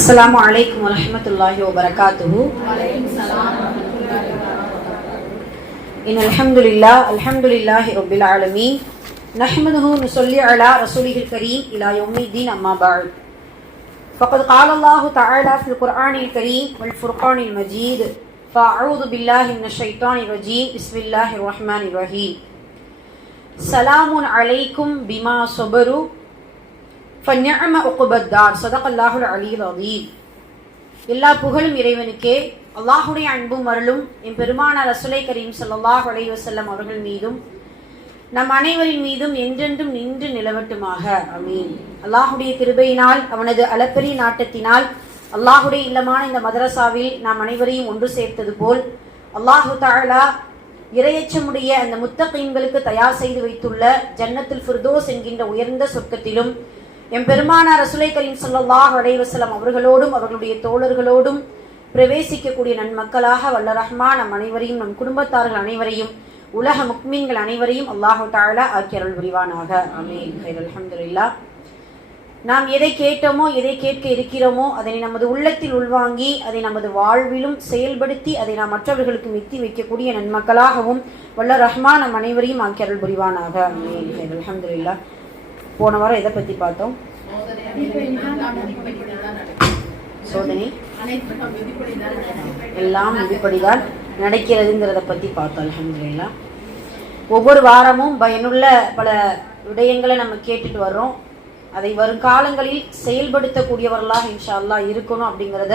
السلام عليكم ورحمة الله وبركاته. إن الحمد لله رب العالمين نحمده ونصلي على رسوله الكريم إلى يوم الدين أما بعد. فقد قال الله تعالى في القرآن الكريم والفرقان المجيد فأعوذ بالله من الشيطان الرجيم بسم الله الرحمن الرحيم. سلام عليكم بما صبروا فَنِعْمَ عُقْبَى الدَّارِ صدق الله العلي العظيم. எல்லா புகழும் இறைவனுக்கே. அல்லாஹுடைய அன்பும் அருளும் என் பெருமானார் ரசூலை கரீம் ஸல்லல்லாஹு அலைஹி வஸல்லம் அவர்கள் மீதும் நம் அனைவரின் மீதும் என்றென்றும் நின்று நிலவட்டுமாக. ஆமீன். அல்லாஹுடைய கிருபையினால் அவனது அளப்பரிய நாட்டத்தினால் அல்லாஹுடைய இல்லமான இந்த மதரசாவில் நாம் அனைவரையும் ஒன்று சேர்த்தது போல் அல்லாஹு தஆலா இறையச்சமுடைய அந்த முத்தகீன்களுக்கு தயார் செய்து வைத்துள்ள ஜன்னத்துல் ஃபிர்தௌஸ் என்கின்ற உயர்ந்த சொர்க்கத்திலும் எம் பெருமானார் ரசூலை கரீம் ஸல்லல்லாஹு அலைஹி வஸல்லம் அவர்களோடும் அவர்களுடைய தோழர்களோடும் பிரவேசிக்கக்கூடிய நன்மக்களாக வல்ல ரஹ்மான் நம் அனைவரையும் நம் குடும்பத்தார்கள் அனைவரையும் உலக முக்மீன்கள் அனைவரையும் அல்லாஹு தஆலா ஆக்கி அருள் புரிவானாக. ஆமீன். அல்ஹம்துலில்லாஹ். நாம் எதை கேட்டோமோ எதை கேட்க இருக்கிறோமோ அதனை நமது உள்ளத்தில் உள்வாங்கி அதை நமது வாழ்விலும் செயல்படுத்தி அதை நாம் மற்றவர்களுக்கு மித்தி வைக்கக்கூடிய நன்மக்களாகவும் வல்ல ரஹ்மான் நம் அனைவரையும் ஆக்கி அருள் புரிவானாக. ஆமீன். அல்ஹம்துலில்லாஹ். போன வாரம் எதை பற்றி பார்த்தோம்? சோதனை எல்லாம் விதிப்படிதான் நடக்கிறதுங்கிறத பற்றி பார்த்தோம். அல்ஹம்துலில்லாஹ். ஒவ்வொரு வாரமும் பயனுள்ள பல விடயங்களை நம்ம கேட்டுட்டு வர்றோம். அதை வருங்காலங்களில் செயல்படுத்தக்கூடியவர்களாக இன்ஷா அல்லாஹ் இருக்கணும் அப்படிங்கிறத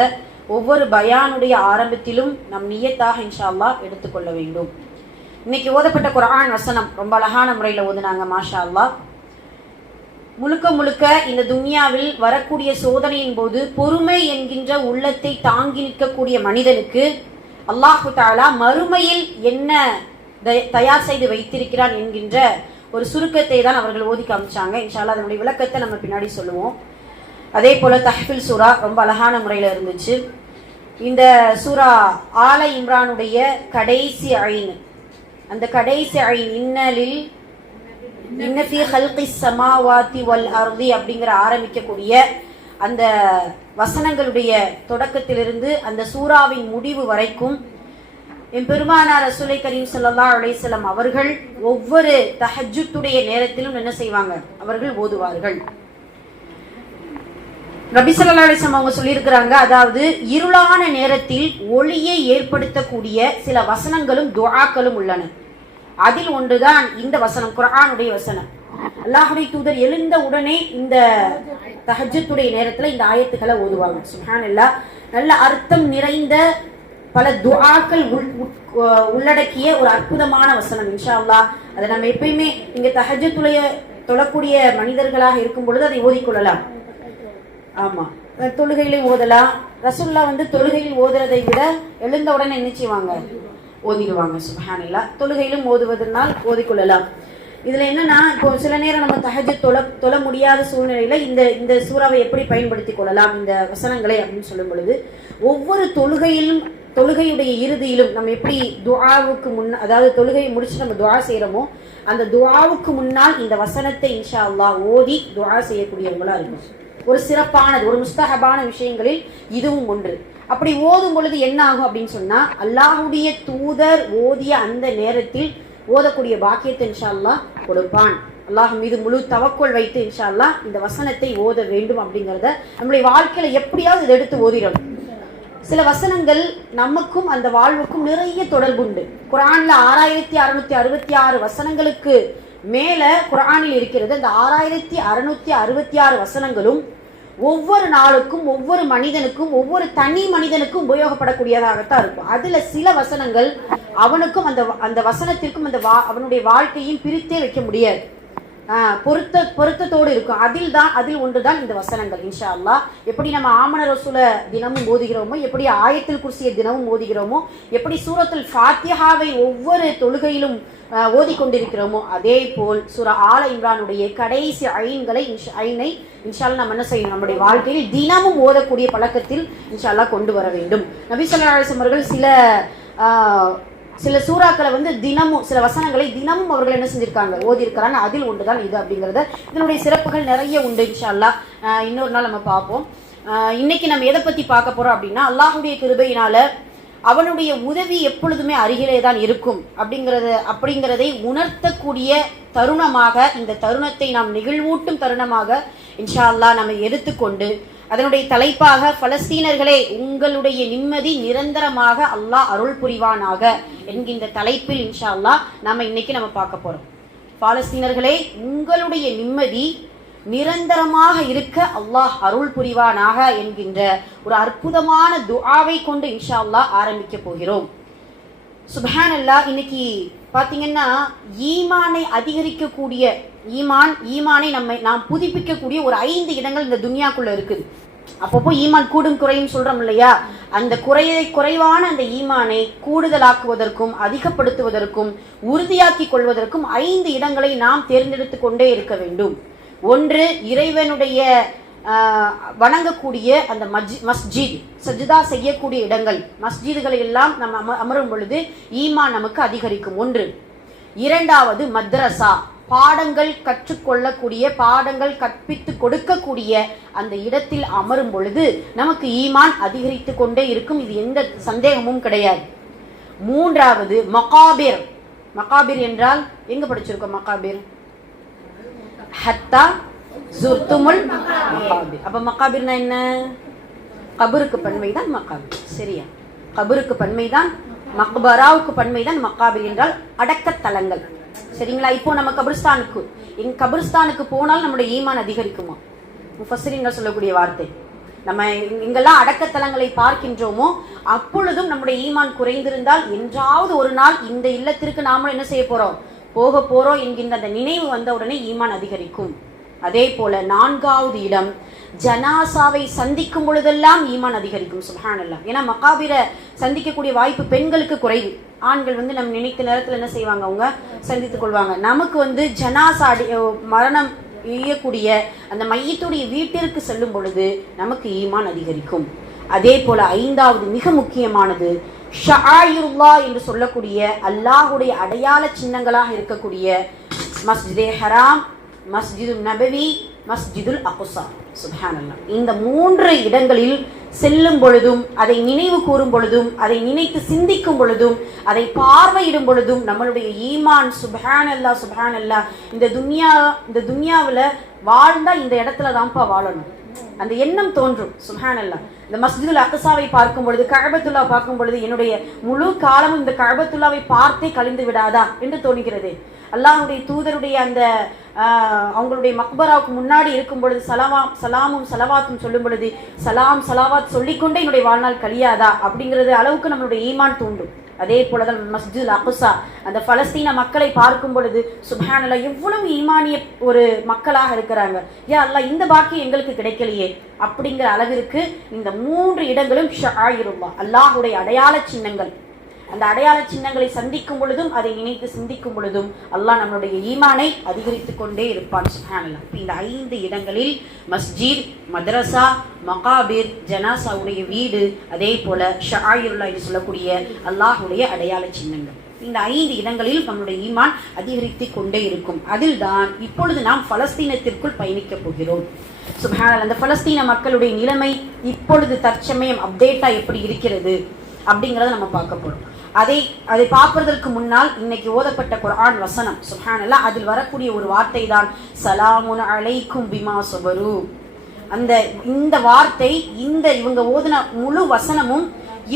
ஒவ்வொரு பயானுடைய ஆரம்பத்திலும் நம் நியத்தாக இன்ஷா அல்லாஹ் எடுத்துக்கொள்ள வேண்டும். இன்னைக்கு ஓதப்பட்ட குர்ஆன் வசனம் ரொம்ப அழகான முறையில் ஓதுனாங்க. மாஷா அல்லாஹ். முழுக்க முழுக்க இந்த துன்யாவில் வரக்கூடிய சோதனையின் போது பொறுமை என்கின்ற உள்ளத்தை தாங்கி நிற்கக்கூடிய மனிதனுக்கு அல்லாஹு தஆலா மறுமையில் என்ன தயார் செய்து வைத்திருக்கிறான் என்கின்ற ஒரு சுருக்கத்தை தான் அவர்கள் ஓதி காமிச்சாங்க. இன்ஷா அல்லாஹ் அதனுடைய விளக்கத்தை நம்ம பின்னாடி சொல்லுவோம். அதே போல தஹ்ஃபீல் சூரா ரொம்ப அழகான முறையில் இருந்துச்சு. இந்த சூரா ஆல இம்ரானுடைய கடைசி ஐன், அந்த கடைசி ஐன் இன்ன ஃபீ ஹல்கிஸ் ஸமாவாதி வல் அர்தி அப்படிங்கிற ஆரம்பிக்கக்கூடிய அந்த வசனங்களுடைய தொடக்கத்திலிருந்து அந்த சூறாவின் முடிவு வரைக்கும் என் பெருமானார் ரசூலை கரீம் ஸல்லல்லாஹு அலைஹி வஸல்லம் அவர்கள் ஒவ்வொரு தஹஜ்ஜுடைய நேரத்திலும் என்ன செய்வாங்க? அவர்கள் ஓதுவார்கள். நபி ஸல்லல்லாஹு அலைஹி வஸல்லம் அவங்க சொல்லியிருக்கிறாங்க, அதாவது இருளான நேரத்தில் ஒளியை ஏற்படுத்தக்கூடிய சில வசனங்களும் துஆக்களும் உள்ளன. அதில் ஒன்றுதான் இந்த வசனம், குர்ஆனுடைய வசனம். அல்லாஹ்வுடைய தூதர் எழுந்த உடனே இந்த தஹஜ்ஜுடைய நேரத்துல இந்த ஆயத்துக்களை ஓதுவாங்க. சுப்ஹானல்லாஹ். நல்ல அர்த்தம் நிறைந்த பல துஆக்கள் உள்ளடக்கிய ஒரு அற்புதமான வசனம். இன்ஷா அல்லாஹ் அதை நம்ம எப்பயுமே இங்க தஹஜ்ஜுடைய தொழக்கூடிய மனிதர்களாக இருக்கும் பொழுது அதை ஓதிக்கொள்ளலாம். ஆமா, தொழுகையிலே ஓதலாம். ரசூலுல்லாஹ் தொழுகையில் ஓதுறதை விட எழுந்த உடனே என்ன செய்வாங்க? ஓதிடுவாங்க. சுப்ஹானல்லாஹ். தொழுகையிலும் ஓதுவதனால் ஓதிக்கொள்ளலாம். இதுல என்னன்னா, இப்போ சில நேரம் நம்ம தஹஜ்ஜுத் தொழ முடியாத சூழ்நிலையில இந்த சூறாவை எப்படி பயன்படுத்தி கொள்ளலாம் இந்த வசனங்களை அப்படின்னு சொல்லும் பொழுது, ஒவ்வொரு தொழுகையுடைய இறுதியிலும் நம்ம எப்படி துஆவுக்கு அதாவது தொழுகையை முடிச்சு நம்ம துஆ செய்யறோமோ அந்த துஆவுக்கு முன்னால் இந்த வசனத்தை இன்ஷா அல்லாஹ் ஓதி துஆ செய்யக்கூடியவங்களா இருக்கும். ஒரு சிறப்பானது, ஒரு முஸ்தஹபான விஷயங்களில் இதுவும் ஒன்று. அப்படி ஓதும் பொழுது என்ன ஆகும் அப்படின்னு சொன்னா, அல்லாஹுடைய தூதர் ஓதிய அந்த நேரத்தில் ஓதக்கூடிய பாக்கியத்தை இன்ஷா அல்லாஹ் கொடுப்பான். அல்லாஹ் மீது முழு தவக்குள் வைத்து இன்ஷா அல்லாஹ் இந்த வசனத்தை ஓத வேண்டும் அப்படிங்கிறத நம்முடைய வாழ்க்கையில எப்படியாவது இதை எடுத்து ஓதிடணும். சில வசனங்கள் நமக்கும் அந்த வாழ்வுக்கும் நிறைய தொடர்புண்டு. குர்ஆன்ல 6666 வசனங்களுக்கு மேல குர்ஆனில் இருக்கிறது. அந்த 6666 வசனங்களும் ஒவ்வொரு நாளுக்கும் ஒவ்வொரு மனிதனுக்கும் ஒவ்வொரு தனி மனிதனுக்கும் உபயோகப்படக்கூடியதாகத்தான் இருக்கும். அதுல சில வசனங்கள் அவனுக்கும் அந்த வசனத்திற்கும் அவனுடைய வாழ்க்கையும் பிரித்தே வைக்க முடியாது. பொருத்தத்தோடு இருக்கும். அதில் ஒன்றுதான் இந்த வசனங்கள். இன்ஷா அல்லாஹ் எப்படி நம்ம ஆமன ரசூல தினமும் ஓதுகிறோமோ, எப்படி ஆயத்துல் குர்சியை தினமும் ஓதுகிறோமோ, எப்படி சூரத்துல் ஃபாத்திஹாவை ஒவ்வொரு தொழுகையிலும் ஓதிக்கொண்டிருக்கிறோமோ, அதே போல் சூரா ஆல இம்ரானுடைய கடைசி ஐனை இன்ஷா அல்லாஹ் நம்ம என்ன செய்யணும்? நம்முடைய வாழ்க்கையில் தினமும் ஓதக்கூடிய பழக்கத்தில் இன்ஷா அல்லாஹ் கொண்டு வர வேண்டும். நபி ஸல்லல்லாஹு அலைஹி வஸல்லம் அவர்கள் சில சூறாக்களை தினமும் சில வசனங்களை தினமும் அவர்கள் என்ன செஞ்சிருக்காங்க? ஓதியிருக்கிறாங்க. அதில் ஒன்றுதான் இது அப்படிங்கிறத. இதனுடைய சிறப்புகள் நிறைய உண்டு. இன்ஷா அல்லாஹ் இன்னொரு நாள் நம்ம பார்ப்போம். இன்னைக்கு நம்ம எதை பத்தி பார்க்க போறோம் அப்படின்னா, அல்லாஹுடைய கிருபையினால அவனுடைய உதவி எப்பொழுதுமே அருகிலே தான் இருக்கும் அப்படிங்கிறதை உணர்த்தக்கூடிய தருணமாக, இந்த தருணத்தை நாம் நெகிழ்வூட்டும் தருணமாக இன்ஷா அல்லாஹ் நம்ம எடுத்துக்கொண்டு, அதனுடைய தலைப்பாக பலஸ்தீனர்களே உங்களுடைய நிம்மதி நிரந்தரமாக அல்லாஹ் அருள் புரிவானாக என்கின்ற தலைப்பில் இன்ஷா அல்லாஹ் இன்னைக்கு நம்ம பார்க்க போறோம். பாலஸ்தீனர்களே உங்களுடைய நிம்மதி நிரந்தரமாக இருக்க அல்லாஹ் அருள் புரிவானாக என்கின்ற ஒரு அற்புதமான துஆவை கொண்டு இன்ஷா அல்லாஹ் ஆரம்பிக்க போகிறோம். சுப்ஹானல்லாஹ். இன்னைக்கு பாத்தீங்கன்னா ஈமானை அதிகரிக்கக்கூடிய ஈமானை நாம் புதுப்பிக்கக்கூடிய ஒரு 5 இடங்கள் இந்த துன்யாக்குள்ள இருக்குது. அப்பப்போ ஈமான் கூடும் குறையும் சொல்றோம் இல்லையா, அந்த குறைவான அந்த ஈமானை கூடுதலாக்குவதற்கும் அதிகப்படுத்துவதற்கும் உறுதியாக்கி கொள்வதற்கும் 5 இடங்களை நாம் தேர்ந்தெடுத்து கொண்டே இருக்க வேண்டும். ஒன்று, இறைவனுடைய வணங்கக்கூடிய அந்த மஸ்ஜித், சஜ்தா செய்யக்கூடிய இடங்கள், மஸ்ஜிதுகளை எல்லாம் நம்ம அமரும் பொழுது ஈமான் நமக்கு அதிகரிக்கும். ஒன்று. இரண்டாவது, மத்ரசா, பாடங்கள் கற்றுக்கொள்ளக்கூடிய, பாடங்கள் கற்பித்து கொடுக்கக்கூடிய அந்த இடத்தில் அமரும் பொழுது நமக்கு ஈமான் அதிகரித்து கொண்டே இருக்கும். இது எந்த சந்தேகமும் கிடையாது. மூன்றாவது, மகாபிர். மகாபிர் என்றால் எங்க படிச்சிருக்கோம்? மகாபிர் ஹத்தா ஜுர்துமுல் மகாபிர். அப்ப மகாபிர்னா என்ன? கபருக்கு பன்மைதான் மகாபிர். சரியா? கபருக்கு பன்மைதான், மக்பராவுக்கு பன்மைதான் மகாபிர் என்றால் அடக்கத்தலங்கள். சரிங்களா? இப்போ நம்ம கபிரிஸ்தானுக்கு போனால் நம்முடைய ஈமான் அதிகரிக்குமா? முஃபஸ்ஸிரீன்கள் சொல்லக்கூடிய வார்த்தை. நம்ம எங்கெல்லாம் அடக்கத்தலங்களை பார்க்கின்றோமோ அப்பொழுதும் நம்முடைய ஈமான் குறைந்திருந்தால் என்றாவது ஒரு நாள் இந்த இல்லத்திற்கு நாமளும் என்ன செய்ய போறோம்? போக போறோம் என்கின்ற அந்த நினைவு வந்த உடனே ஈமான் அதிகரிக்கும். அதே போல 4வது இடம், ஜனாசாவை சந்திக்கும் பொழுதெல்லாம் ஈமான் அதிகரிக்கும். சுப்ஹானல்லாஹ். ஏன்னா மகாபிரை சந்திக்கக்கூடிய வாய்ப்பு பெண்களுக்கு குறைவு. ஆண்கள் நம்ம நினைத்த நேரத்தில் என்ன செய்வாங்க? அவங்க சந்தித்துக் கொள்வாங்க. நமக்கு ஜனாசா மரணம் செய்யக்கூடிய அந்த மையத்துடைய வீட்டிற்கு செல்லும் பொழுது நமக்கு ஈமான் அதிகரிக்கும். அதே போல 5வது மிக முக்கியமானது, ஷஆயிருல்லாஹ் என்று சொல்லக்கூடிய அல்லாஹுடைய அடையாள சின்னங்களாக இருக்கக்கூடிய மஸ்ஜிதே ஹராம், மஸ்ஜிதுல் நபவி, மஸ்ஜிதுல் அக்ஸா. சுப்ஹானல்லாஹ். இந்த 3 இடங்களில் செல்லும் பொழுதும், அதை நினைவு கூறும் பொழுதும், அதை நினைத்து சிந்திக்கும் பொழுதும், அதை பார்வையிடும் பொழுதும் நம்மளுடைய ஈமான் சுப்ஹானல்லாஹ் சுப்ஹானல்லாஹ் இந்த துன்யாவில் வாழ்ந்தா இந்த இடத்துல தான்ப்பா வாழணும் அந்த எண்ணம் தோன்றும். சுப்ஹானல்லாஹ். இந்த மஸ்ஜிதுல் அக்ஸாவை பார்க்கும் பொழுது, கஅபத்துல்லா பார்க்கும் பொழுது என்னுடைய முழு காலமும் இந்த கஅபத்துல்லாவை பார்த்தே கழிந்து விடாதா என்று தோணுகிறது. அல்லாஹ்வுடைய தூதருடைய அந்த அவங்களுடைய மக்பராவுக்கு முன்னாடி இருக்கும் பொழுது சலாமும் சலவாத்தும் சொல்லும் பொழுது சலாம் சலாவாத் சொல்லிக்கொண்டே என்னுடைய வாழ்நாள் கழியாதா அப்படிங்கிறது அளவுக்கு நம்மளுடைய ஈமான் தூண்டும். அதே போலதான் மஸ்ஜிதுல் அக்ஸா, அந்த பலஸ்தீன மக்களை பார்க்கும் பொழுது சுப்ஹானல்லாஹ் எவ்வளவு ஈமானிய ஒரு மக்களாக இருக்கிறாங்க. யா அல்லாஹ் இந்த பாக்கியம் எங்களுக்கு கிடைக்கலையே அப்படிங்கிற அளவிற்கு இந்த 3 இடங்களும் ஷஆயிருல்லாஹ், அல்லாஹ்வுடைய அடையாள சின்னங்கள். அந்த அடையாள சின்னங்களை சந்திக்கும் பொழுதும், அதை நினைத்து சிந்திக்கும் பொழுதும் அல்லாஹ் நம்மளுடைய ஈமானை அதிகரித்துக் கொண்டே இருப்பான். சுப்ஹானல்லாஹ். இந்த 5 இடங்களில் மஸ்ஜித், மதரசா, மகாபிர், ஜனாசாவுடைய வீடு, அதே போல ஷஆயிருல்லாஹ் என்று சொல்லக்கூடிய அல்லாஹ்வுடைய அடையாள சின்னங்கள், இந்த 5 இடங்களில் நம்முடைய ஈமான் அதிகரித்துக் கொண்டே இருக்கும். அதில் தான் இப்பொழுது நாம் பலஸ்தீனத்திற்குள் பயணிக்க போகிறோம். சுப்ஹானல்லாஹ். அந்த பலஸ்தீன மக்களுடைய நிலைமை இப்பொழுது தற்சமயம் அப்டேட்டா எப்படி இருக்கிறது அப்படிங்கிறத நம்ம பார்க்க போறோம். அதை பார்ப்பதற்கு முன்னால் இன்னைக்கு ஓதப்பட்ட குர்ஆன் வசனம் சுப்ஹானல்லாஹ், அதில் வரக்கூடிய ஒரு வார்த்தை தான் சலாமுன் அலைக்கும் பிமா ஸபரு. இந்த வார்த்தை, இவங்க ஓதின முழு வசனமும்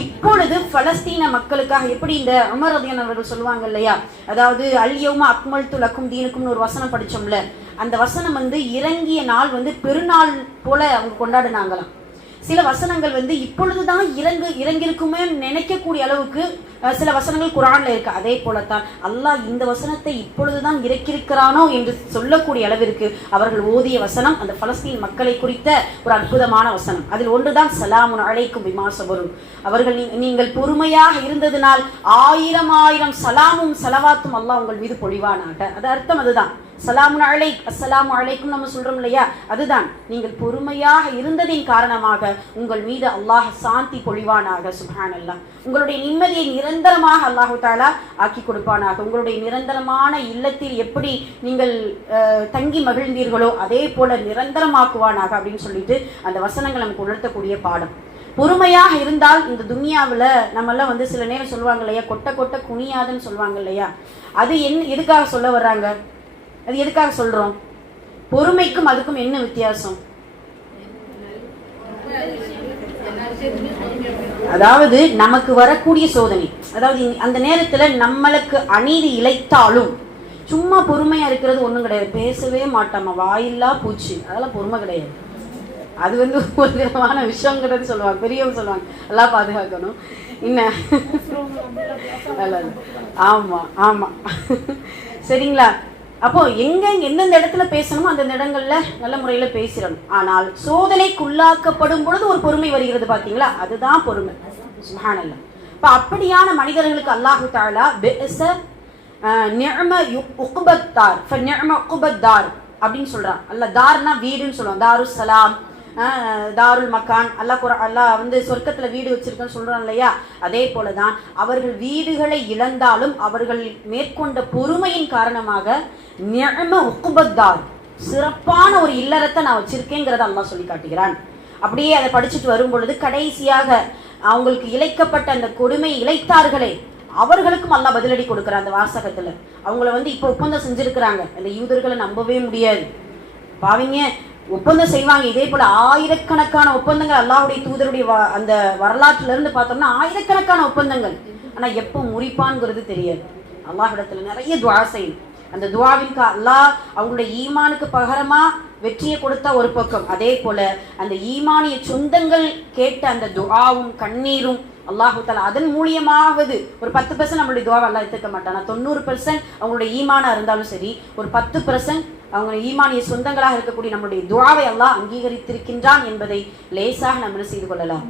இப்பொழுது பலஸ்தீன மக்களுக்காக, எப்படி இந்த உமர் ரலியல்லாஹு அவர்கள் சொல்லுவாங்க இல்லையா, அதாவது அல் யௌம அக்மல்து லக்கும் தீனுக்கும்னு ஒரு வசனம் படிச்சோம்ல, அந்த வசனம் இறங்கிய நாள் பெருநாள் போல அவங்க கொண்டாடினாங்களாம். சில வசனங்கள் இப்பொழுதுதான் இறங்கிருக்குமே நினைக்கக்கூடிய அளவுக்கு சில வசனங்கள் குர்ஆன்ல இருக்கு. அதே போலத்தான் அல்லாஹ் இந்த வசனத்தை இப்பொழுதுதான் இறக்கியிருக்கிறானோ என்று சொல்லக்கூடிய அளவிற்கு அவர்கள் ஓதிய வசனம் அந்த பலஸ்தீன் மக்களை குறித்த ஒரு அற்புதமான வசனம். அதில் ஒன்றுதான் சலாமுன் அலைக்கும் பிமா ஸபரு. அவர்கள் நீங்கள் பொறுமையாக இருந்ததினால் 1000 சலாமும் சலவாத்தும் அல்லாஹ் உங்கள் மீது பொழிவானாக. அது அர்த்தம் அதுதான். சலாமுன் அலைக், அஸ்ஸலாமு அலைக்கும் நம்ம சொல்றோம் இல்லையா, அதுதான். நீங்கள் பொறுமையாக இருந்ததின் காரணமாக உங்கள் மீது அல்லாஹ் சாந்தி பொழிவானாக. சுப்ஹானல்லாஹ். உங்களுடைய நிம்மதியை நிரந்தரமாக அல்லாஹு தஆலா ஆக்கி கொடுப்பானாக. உங்களுடைய நிரந்தரமான இல்லத்தில் எப்படி நீங்கள் தங்கி மகிழ்ந்தீர்களோ அதே போல நிரந்தரமாக்குவானாக அப்படின்னு சொல்லிட்டு அந்த வசனங்கள் நமக்கு உணர்த்தக்கூடிய பாடம். பொறுமையாக இருந்தால் இந்த துன்யாவில் நம்மெல்லாம் வந்து சில நேரம் சொல்லுவாங்க இல்லையா, கொட்ட கொட்ட குனியாதுன்னு சொல்லுவாங்க இல்லையா, அது எதுக்காக சொல்ல வர்றாங்க, அது எதுக்காக சொல்றோம்? பொறுமைக்கும் அதுக்கும் என்ன வித்தியாசம்? அதாவது நமக்கு வரக்கூடிய சோதனை, அதாவது அந்த நேரத்துல நம்மளுக்கு அநீதி இழைத்தாலும் சும்மா பொறுமையா இருக்கிறது ஒண்ணும் கிடையாது. பேசவே மாட்டாம வாயில்லா பூச்சி, அதெல்லாம் பொறுமை கிடையாது. அது வந்து ஒரு விதமான விஷயங்கிறது சொல்லுவாங்க, பெரியவங்க சொல்லுவாங்க, எல்லாம் பாதுகாக்கணும். என்ன ஆமா ஆமா சரிங்களா? அப்போ எந்தெந்த இடத்துல பேசணுமோ அந்தந்த இடங்கள்ல நல்ல முறையில பேசிடணும். ஆனால் சோதனைக்குள்ளாக்கப்படும் பொழுது ஒரு பொறுமை வருகிறது பாத்தீங்களா, அதுதான் பொறுமை. சுப்ஹானல்லாஹ். இப்ப அப்படியான மனிதர்களுக்கு அல்லாஹு தஆலா பிஅஸ நிஅம உக்பத்தார் ஃபநிஅம உக்பத்தார் அப்படின்னு சொல்றான். அல்லாஹ் தார்னா வீடுன்னு சொல்லுவான், தாருஸ் சலாம், தாருல் மக்கான். அல்லாஹ் வந்து சொர்க்கத்துல வீடு வச்சிருக்கேன்னு சொல்றான் இல்லையா, அதே போலதான் அவர்கள் வீடுகளை இழந்தாலும் அவர்கள் மேற்கொண்ட பொறுமையின் காரணமாக நிஅம உக்பத்தார், சிறப்பான ஒரு இல்லறத்தை நான் வச்சிருக்கேங்கிறத அல்லாஹ் சொல்லி காட்டுகிறான். அப்படியே அதை படிச்சுட்டு வரும் பொழுது கடைசியாக அவங்களுக்கு இழைக்கப்பட்ட அந்த கொடுமை இழைத்தார்களே அவர்களுக்கும் அல்லாஹ் பதிலடி கொடுக்குறான். அந்த வாசகத்துல அவங்கள வந்து இப்ப ஒப்பந்தம் செஞ்சிருக்கிறாங்க, அந்த யூதர்களை நம்பவே முடியாது. பாவீங்க, ஒப்பந்தம் செய்வாங்க. இதே போல ஆயிரக்கணக்கான ஒப்பந்தங்கள் அல்லாஹ்வுடைய தூதருடைய அந்த வரலாற்றுல இருந்து பார்த்தோம்னா ஆயிரக்கணக்கான ஒப்பந்தங்கள். ஆனா எப்போ முறிப்பான்ங்கிறது தெரியாது. அல்லாஹ்விடத்துல நிறைய துஆ செய்யும். அந்த துஆவின் அல்லாஹ் அவங்களுடைய ஈமானுக்கு பகரமா வெற்றியை கொடுத்தா ஒரு பக்கம், அதே போல அந்த ஈமானிய சொந்தங்கள் கேட்ட அந்த துஆவும் கண்ணீரும் அல்லாஹு தஆலா அதன் மூலியமாவது ஒரு 10% நம்மளுடைய துஆவை அல்லாஹ் ஏத்துக்க மாட்டானா. 90% அவங்களுடைய ஈமானா இருந்தாலும் சரி, ஒரு 10% அவங்க ஈமானிய சொந்தங்களாக இருக்கக்கூடிய நம்மளுடைய துஆவை அல்லாஹ் அங்கீகரித்திருக்கின்றான் என்பதை லேசாக நம்ம என்ன செய்து கொள்ளலாம்,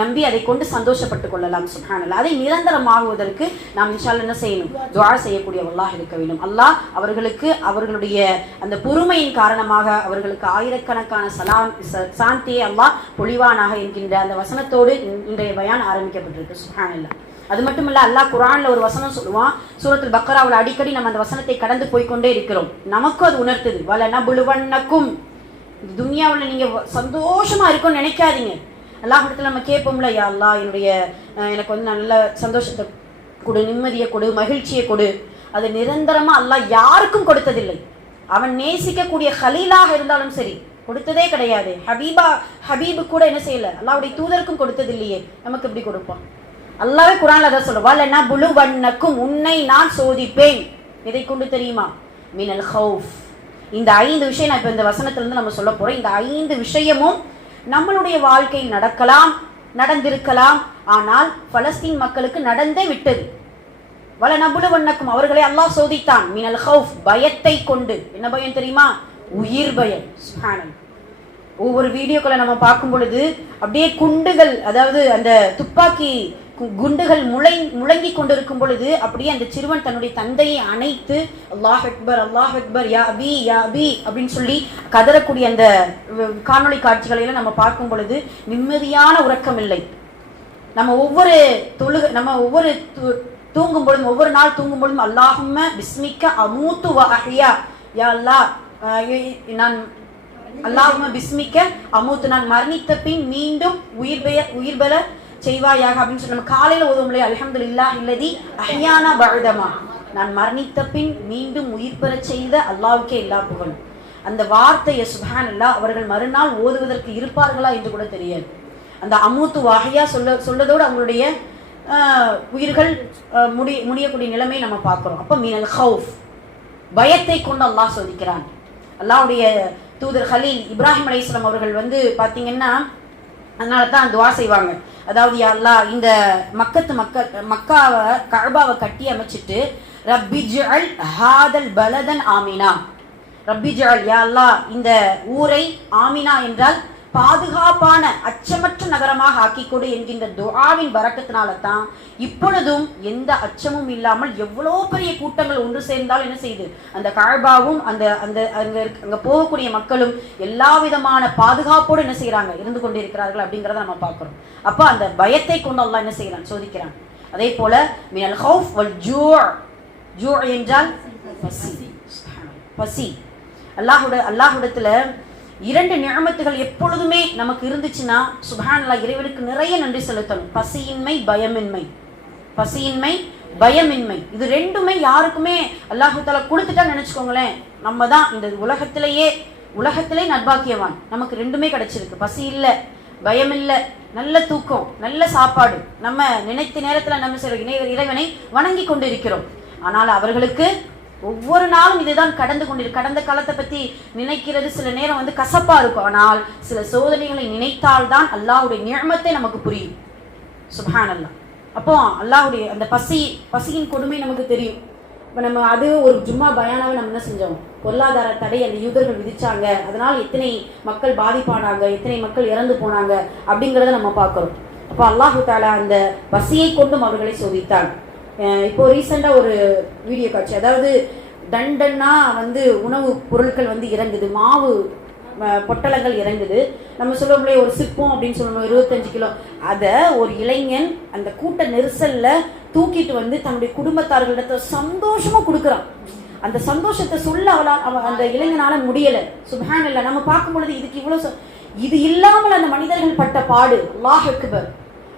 நம்பி அதை கொண்டு சந்தோஷப்பட்டுக் கொள்ளலாம். சுப்ஹானல்லாஹ். அதை நிரந்தரமாகுவதற்கு நாம் இன்ஷா அல்லாஹ் என்ன செய்யணும், துஆ செய்யக்கூடியவர்களாக இருக்க வேண்டும். அல்லாஹ் அவர்களுக்கு அவர்களுடைய அந்த பொறுமையின் காரணமாக அவர்களுக்கு ஆயிரக்கணக்கான சாந்தியை அல்லாஹ் பொழிவானாக என்கின்ற அந்த வசனத்தோடு இன்றைய பயான் ஆரம்பிக்கப்பட்டிருக்கு. சுப்ஹானல்லாஹ். அது மட்டும் இல்ல, அல்லாஹ் குர்ஆன்ல ஒரு வசனம் சொல்லுவான், சூரத்துல் பக்ராவுல அடிக்கடி நம்ம அந்த வசனத்தை கடந்து போய்கொண்டே இருக்கிறோம். நமக்கும் அது உணர்த்துது. வலனபுலுவன்னக்கும், துன்யாவுல நீங்க சந்தோஷமா இருக்கும்னு நினைக்காதீங்க. அல்லாஹ் இடத்துல நம்ம கேட்போம்ல, யா அல்லாஹ் எனக்கு வந்து நல்ல சந்தோஷத்தை கொடு, நிம்மதியை கொடு, மகிழ்ச்சியை கொடு. அது நிரந்தரமா அல்லாஹ் யாருக்கும் கொடுத்ததில்லை. அவன் நேசிக்கக்கூடிய ஹலீலாக இருந்தாலும் சரி கொடுத்ததே கிடையாது. ஹபீபு கூட என்ன செய்யல, அல்லாஹ்வுடைய தூதருக்கும் கொடுத்ததில்லையே, நமக்கு எப்படி கொடுப்பான்? அல்லாஹ்வே குர்ஆன்ல அத சொல்லுவா, லனபுலுவன்னக்கும், உன்னை நான் சோதிப்பேன். எதை கொண்டு தெரியுமா? மினல் ஹவுஃப். இந்த 5 விஷயம் நான் இப்ப இந்த வசனத்துல இருந்து நம்ம சொல்ல போறோம். இந்த 5 விஷயமும் நம்மளுடைய வாழ்க்கையில் நடக்கலாம், நடந்திருக்கலாம். ஆனால் பலஸ்தீன் மக்களுக்கு நடந்தே விட்டது. வலனபுலுவன்னக்கும், அவர்களை அல்லாஹ் சோதித்தான். மினல் ஹவுஃப், பயத்தை கொண்டு. என்ன பயம் தெரியுமா? உயிர் பயம். சுப்ஹானல்லாஹ். ஒவ்வொரு வீடியோக்களை நம்ம பார்க்கும் பொழுது அப்படியே குண்டுகள், அதாவது அந்த துப்பாக்கி குண்டுகள் முழங்கி கொண்டிருக்கும் பொழுது அப்படியே அந்த சிறுவன் தன்னுடைய தந்தையை அணைத்து அல்லாஹ் அக்பர், அல்லாஹ் அக்பர், யா அபி யா அபி அப்படின்னு சொல்லி கதறக்கூடிய அந்த காணொளி காட்சிகளை எல்லாம் நம்ம பார்க்கும் பொழுது நிம்மதியான உறக்கம் இல்லை. நம்ம ஒவ்வொரு தூங்கும் பொழுதும், ஒவ்வொரு நாள் தூங்கும் பொழுதும் அல்லாஹும்ம பிஸ்மிக்க அமூத்து வ அஹ்யா, யா அல்லாஹ் அல்லாஹும்ம பிஸ்மிக்க அமூத்து, நான் மரணித்த பின் மீண்டும் உயிர் பெற செய்வாயாக அப்படின்னு சொல்லி நம்ம காலையில ஓதுவோம் இல்லையா, அல்ஹம்துலில்லாஹ் இல்லதி அஹ்யானா பஅதமா, நான் மரணித்த பின் மீண்டும் உயிர் பெற செய்த அல்லாஹ்வுக்கே எல்லா புகழும். அந்த வார்த்தையை சுப்ஹானல்லாஹ் அவர்கள் மறுநாள் ஓதுவதற்கு இருப்பார்களா என்று கூட தெரியாது. அந்த அமூத்து வாஹியா சொல்லதோடு அவங்களுடைய உயிர்கள் முடியக்கூடிய நிலைமை நம்ம பார்க்கிறோம். அப்ப மினல் ஹவுஃப், பயத்தை கொண்டு அல்லாஹ் சோதிக்கிறான். அல்லாஹ்வுடைய தூதர் ஹலீல் இப்ராஹிம் அலைஹிஸ்ஸலாம் அவர்கள் வந்து பாத்தீங்கன்னா அதனால தான் துஆ செய்வாங்க. அதாவது யா அல்லாஹ் இந்த மக்காவை கஅபாவை கட்டி அமைச்சிட்டு ரப்பிஜ்அல் ஹாதல் பலதன் ஆமினா, ரப்பிஜ்அல் யா அல்லாஹ் இந்த ஊரை, ஆமினா என்றால் பாதுகாப்பான அச்சமற்ற நகரமாக ஆக்கிக்கொடு என்கின்ற துஆவின் பரக்கத்தினால தான் இப்பொழுதும் எந்த அச்சமும் இல்லாமல் எவ்வளோ பெரிய கூட்டங்கள் ஒன்று சேர்ந்தால் என்ன செய்யுது, அந்த கஅபாவும் அந்த அந்த அங்க போகக்கூடிய மக்களும் எல்லா விதமான பாதுகாப்போடு என்ன செய்யறாங்க, இருந்து கொண்டிருக்கிறார்கள் அப்படிங்கிறத நம்ம பார்க்கிறோம். அப்போ அந்த பயத்தை கொண்டு அல்லாஹ் என்ன செய்யறான், சோதிக்கிறான். அதே போல மினல் ஹவுஃப் வல் ஜூ என்றால் பசி. பசி அல்லாஹ்விடத்துல இரண்டு நிஅமத்துகள் எப்பொழுதுமே நமக்கு இருந்துச்சுன்னா சுப்ஹானல்லாஹ் இறைவனுக்கு நிறைய நன்றி செலுத்தணும். பசியின்மை, பயமின்மை. பசியின்மை, பயமின்மை, இது ரெண்டுமே யாருக்குமே அல்லாஹ் தஆலா கொடுத்துட்டா நினைச்சுக்கோங்களேன், நம்ம தான் இந்த உலகத்திலே நற்பாக்கியவான். நமக்கு ரெண்டுமே கிடைச்சிருக்கு. பசி இல்லை, பயம் இல்லை, நல்ல தூக்கம், நல்ல சாப்பாடு, நம்ம நினைத்த நேரத்தில் நம்ம இறைவனை வணங்கி கொண்டிருக்கிறோம். ஆனால் அவர்களுக்கு ஒவ்வொரு நாளும் இதுதான் கடந்த காலத்தை பத்தி நினைக்கிறது சில நேரம் கசப்பா இருக்கும். ஆனால் சில சோதனைகளை நினைத்தால்தான் அல்லாஹ்வுடைய நிஅமத்தை நமக்கு புரியும். சுப்ஹானல்லாஹ். அப்போ அல்லாஹ்வுடைய அந்த பசியின் கொடுமை நமக்கு தெரியும். இப்போ நம்ம அது ஒரு ஜும்மா பயானாவே நம்ம என்ன செஞ்சோம், பொருளாதார தடை அந்த யூதர்கள் விதிச்சாங்க, அதனால் எத்தனை மக்கள் பாதிப்பானாங்க, எத்தனை மக்கள் இறந்து போனாங்க அப்படிங்கிறத நம்ம பார்க்கிறோம். அப்போ அல்லாஹு தஆலா அந்த பசியை கொண்டும் அவர்களை சோதித்தான். இப்போ ரீசெண்டா ஒரு வீடியோ காட்சி, அதாவது டன்னா உணவு பொருட்கள் இறங்குது, மாவு பொட்டலங்கள் இறங்குது. நம்ம சொல்லுவோம்லே ஒரு சிப்பம் அப்படின்னு சொல்லணும், 25 கிலோ. அதை ஒரு இளைஞன் அந்த கூட்ட நெரிசல்ல தூக்கிட்டு தன்னுடைய குடும்பத்தார்களிடத்துல சந்தோஷமா கொடுக்குறான். அந்த சந்தோஷத்தை சொல்ல அந்த இளைஞனால முடியல. சுப்ஹானல்லாஹ். நம்ம பார்க்கும் பொழுது இதுக்கு இவ்வளவு, இது இல்லாமல் அந்த மனிதர்கள் பட்ட பாடு, அல்லாஹ் அக்பர்.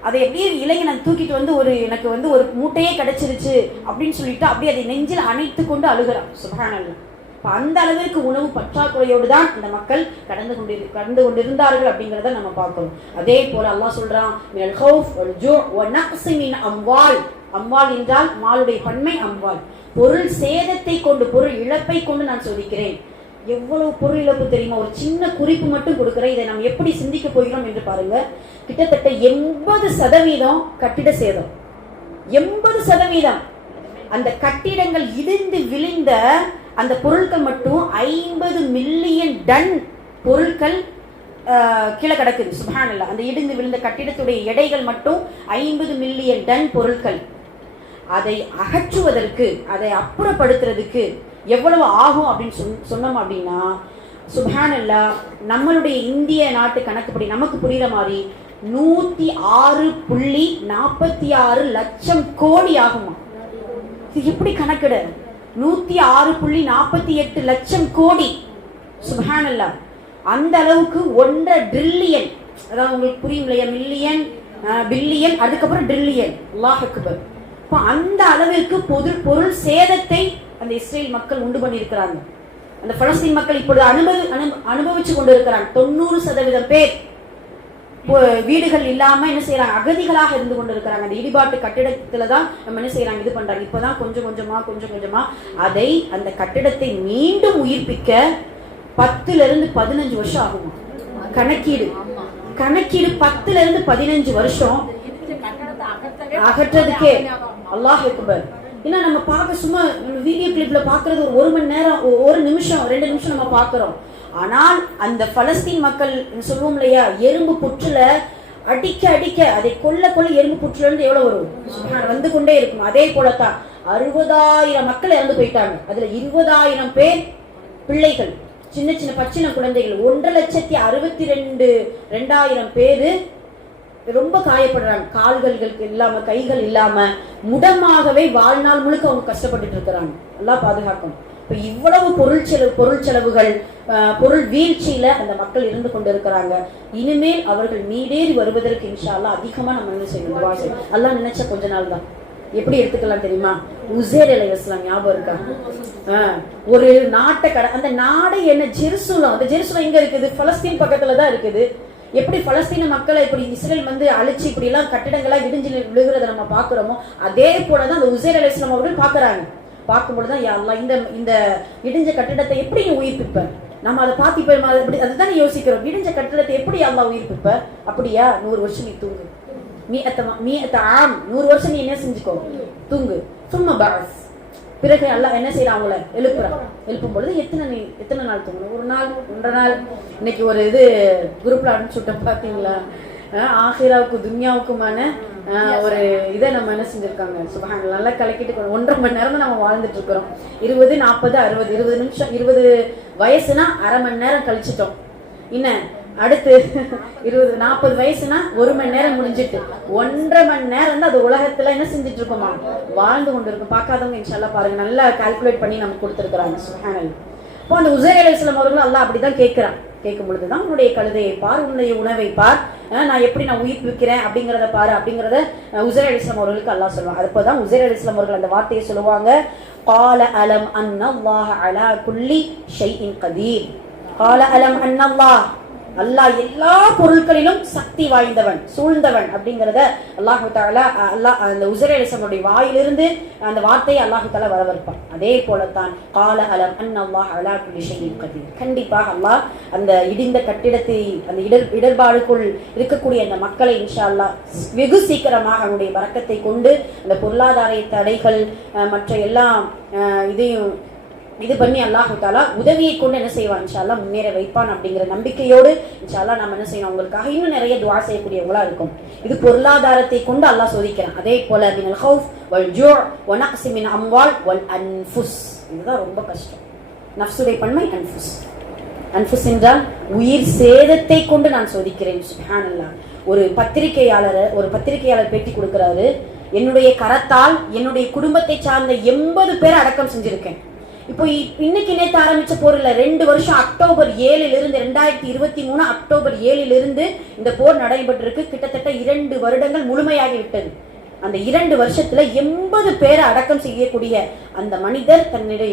அதை எப்படி இளைஞன் தூக்கிட்டு எனக்கு ஒரு மூட்டையே கிடைச்சிருச்சு அப்படின்னு சொல்லிட்டு அப்படியே அதை நெஞ்சில் அணைத்து கொண்டு அழுகிறான். சுப்ஹானல்லாஹ். அந்த அளவிற்கு உணவு பற்றாக்குறையோடு தான் இந்த மக்கள் கடந்து கொண்டிருந்தார்கள் அப்படிங்கிறத நம்ம பார்க்கணும். அதே போல அல்லாஹ் சொல்றான், மினல் ஹவுஃப் வல் ஜூ வ நக்ஸி மின் அம்வால். அம்வால் என்றால் மாலுடைய பன்மை அம்வால். பொருள் சேதத்தை கொண்டு, பொருள் இழப்பை கொண்டு நான் சோதிக்கிறேன். எவ்வளவு பொருள் இழப்பு தெரியுமா? ஒரு சின்ன குறிப்பு மட்டும் கொடுக்கிறேன், இதை நாம் எப்படி சிந்திக்க போகிறோம் என்று பாருங்க. கிட்டத்தட்ட 80% கட்டிட சேதம். 80% அந்த கட்டிடங்கள் இடிந்து விழுந்த அந்த பொருட்கள் மட்டும் 50 மில்லியன் டன் பொருட்கள் கீழே கிடக்குது. சுப்ஹானல்லாஹ். அந்த இடிந்து விழுந்த கட்டிடத்துடைய எடைகள் மட்டும் 50 மில்லியன் டன் பொருட்கள். அதை அகற்றுவதற்கு, அதை அப்புறப்படுத்துறதுக்கு எவ்வளவு ஆகும் அப்படின்னு சொன்னோம் அப்படின்னா, சுப்ஹானல்லாஹ், நம்மளுடைய இந்திய நாட்டு கணக்குப்படி நமக்கு புரியுற மாதிரி 106.46 லட்சம் கோடி ஆகுமா? இது எப்படி கணக்கிட? 106.48 லட்சம் கோடி. சுப்ஹானல்லாஹ். அந்த அளவுக்கு 1.5 ட்ரில்லியன், அதாவது உங்களுக்கு புரியும் இல்லையா, மில்லியன், பில்லியன், அதுக்கப்புறம் ட்ரில்லியன். அல்லாஹ் அக்பர். இப்போ அந்த அளவிற்கு பொருள் சேதத்தை அந்த இஸ்ரேல் மக்கள் உண்டு பண்ணியிருக்கிறாங்க. அந்த பலஸ்தீன் மக்கள் இப்பொழுது அனுபவிச்சு கொண்டு இருக்கிறாங்க. 90% பேர் வீடுகள் இல்லாம என்ன செய்யறாங்க, அகதிகளாக இருந்து கொண்டு இருக்கிறாங்க. அந்த இடிபாட்டு கட்டிடத்துலதான் நம்ம என்ன செய்யறாங்க, இது பண்றாங்க. இப்பதான் கொஞ்சம் கொஞ்சமா அதை அந்த கட்டிடத்தை மீண்டும் உயிர்ப்பிக்க 10 இருந்து 15 வருஷம் ஆகுமா? கணக்கீடு 10 இருந்து 15 வருஷம் அகற்றதுக்கே. அல்லாஹ் அக்பர். ஏன்னா நம்ம பார்க்க சும்மா வீடியோ கிளிப்ல பாக்குறது ஒரு மணி நேரம், 1 நிமிஷம் 2 நிமிஷம் நம்ம பாக்குறோம். ஆனால் அந்த பலஸ்தீன் மக்கள் சொல்லுவோம் இல்லையா, எறும்பு புற்றுல அடிக்க அதை கொல்ல எறும்பு புற்றுல இருந்து எவ்வளவு வரும், வந்து கொண்டே இருக்கும். அதே போலத்தான் 60,000 மக்கள் இறந்து போயிட்டாங்க. அதுல 20,000 பேர் பிள்ளைகள், சின்ன பச்சின குழந்தைகள். 1,62,200 பேரு ரொம்ப காயப்படுறாங்க. கால்கள் இல்லாம, கைகள் இல்லாம, முடமாகவே வாழ்நாள் முழுக்க அவங்க கஷ்டப்பட்டு இருக்கிறாங்க. எல்லாம் பாதுகாக்கும். இப்ப இவ்வளவு பொருள் செலவுகள், பொருள் வீழ்ச்சியில அந்த மக்கள் இருந்து கொண்டிருக்கிறாங்க. இனிமேல் அவர்கள் மீடேறி வருவதற்கு இன்ஷா அல்லாஹ் அதிகமா நம்ம என்ன செய்யணும், அல்லாஹ் நினைச்ச கொஞ்ச நாள் தான். எப்படி எடுத்துக்கலாம் தெரியுமா? உசேர் அலைஹிஸ்ஸலாம் ஞாபகம் இருக்கா? ஒரு நாட்டை அந்த நாடு என்ன, ஜெருசலம். அந்த ஜெருசலம் எங்க இருக்குது? பலஸ்தீன் பக்கத்துலதான் இருக்குது. எப்படி பலஸ்தீன மக்களை இப்படி இஸ்ரேல் அழிச்சு இப்படி எல்லாம் கட்டிடங்களா இடிஞ்சு விழுகிறத நம்ம பாக்குறோமோ, அதே போலதான் அந்த உசேர் அலைஹிஸ்ஸலாம் அவர்கள் பாக்குறாங்க. பார்க்கும்பொழுதுதான் யா அல்லாஹ் இந்த இடிஞ்ச கட்டிடத்தை எப்படி நீ உயிர்ப்பிப்ப? நம்ம அதை பார்த்து இப்ப அதுதான் யோசிக்கிறோம். இடிஞ்ச கட்டிடத்தை எப்படி அல்லாஹ் உயிர்ப்பிப்ப? அப்படியா, 100 வருஷம் நீ தூங்கு, 100 வருஷம் நீ என்ன செஞ்சுக்கோ, தூங்கு. சும்மா பாஸ் பிறகு அல்லாஹ் என்ன செய்யறான், அவங்கள எழுப்புறான். எழுப்பும் பொழுது எத்தனை நாள் தூங்கணும்? ஒரு நாள், 1.5 நாள். இன்னைக்கு ஒரு இது குரூப்ல அனுப்பிச்சுட்டோம் பார்த்தீங்களா, ஆஹிராவுக்கு துன்யாவுக்குமான ஒரு இதை நம்ம என்ன செஞ்சிருக்காங்க. சுபஹானல்லாஹ், நல்லா கலக்கிட்டு 1.5 மணி நேரம் நம்ம வாழ்ந்துட்டு இருக்கிறோம். 20, 40, 60, 20 நிமிஷம், 20 வயசுனா அரை மணி நேரம் கழிச்சிட்டோம். இன்னும் அடுத்து 20, 40 வயசுனா 1 மணி நேரம் முடிஞ்சிட்டு 1.5 மணி நேரம் தான் அது உலகத்துல என்ன செஞ்சுட்டு இருக்கோமா, வாழ்ந்து கொண்டு இருக்கும். பார்க்காதவங்க இன்ஷா அல்லாஹ் பாருங்க, நல்லா கால்குலேட் பண்ணி நமக்கு கொடுத்துருக்காங்க. சுப்ஹானல்லாஹ். இப்போ அந்த உஸைர் அலைஹிஸ்ஸலாம் அவர்கள் அல்லாஹ் அப்படிதான் கேட்கிறான். கேட்கும் பொழுதுதான் உன்னுடைய கழுதையை பார், உன்னுடைய உணவை பார், நான் எப்படி நான் உயிர்ப்பிக்கிறேன் அப்படிங்கிறத பாரு அப்படிங்கிறத உஸைர் அலைஹிஸ்ஸலாம் அவர்களுக்கு அல்லாஹ் சொல்லுவாங்க. அப்போதான் உஸைர் அலைஹிஸ்ஸலாம் அவர்கள் அந்த வார்த்தையை சொல்லுவாங்க, قال ألم أن الله على كل شيء قدير. قال ألم أن الله, அல்லாஹ் எல்லா பொருட்களிலும் சக்தி வாய்ந்தவன், சூழ்ந்தவன் அப்படிங்கிறத அல்லாஹு தஆலா அந்த உஸைர் அலைஹிஸ்ஸலாமுடைய வாயிலிருந்து அந்த வார்த்தையை அல்லாஹு தஆலா வரவழைப்பான். அதே போலத்தான் قال ألم أن الله على كل شيء قدير. கண்டிப்பாக அல்லாஹ் அந்த இடிந்த கட்டிடத்தை, அந்த இடர்பாடுக்குள் இருக்கக்கூடிய அந்த மக்களை இன்ஷா அல்லாஹ் வெகு சீக்கிரமாக அவனுடைய பரக்கத்தை கொண்டு அந்த பொருளாதார தடைகள் மற்ற எல்லாம் இதையும் இது பண்ணி அல்லாஹு தஆலா உதவியை கொண்டு என்ன செய்வான், இன்ஷா அல்லாஹ் முன்னேற வைப்பான் அப்படிங்கிற நம்பிக்கையோடு இன்ஷா அல்லாஹ் நம்ம என்ன செய்யணும், அவங்களுக்காக இன்னும் நிறைய துஆ செய்யக்கூடியவங்களா இருக்கும். இது பொருளாதாரத்தை கொண்டு அல்லாஹ் சோதிக்கிறான். அதே போல மினல் ஹவுஃப் வல் ஜூ' வ நக்ஸி மின் அம்வால் வல் அன்ஃபுஸ், இதுதான் ரொம்ப கஷ்டம். நஃப்ஸுடைய பன்மை அன்ஃபுஸ். அன்ஃபுஸ் என்றால் உயிர் சேதத்தை கொண்டு நான் சோதிக்கிறேன். சுப்ஹானல்லாஹ். ஒரு பத்திரிகையாளர் பேட்டி கொடுக்கிறாரு, என்னுடைய கரத்தால் என்னுடைய குடும்பத்தை சார்ந்த 80 பேர் அடக்கம் செஞ்சிருக்கேன். இப்போ இன்னைக்கு நேற்று ஆரம்பிச்ச போர் இல்ல, 2 வருஷம் அக்டோபர் 7 2023 அக்டோபர் 7 இந்த போர் நடைபெற்றிருக்கு. கிட்டத்தட்ட 2 வருடங்கள் முழுமையாகி விட்டது. அந்த 2 வருஷத்துல 80 பேரை அடக்கம் செய்யக்கூடிய அந்த மனிதர் தன்னுடைய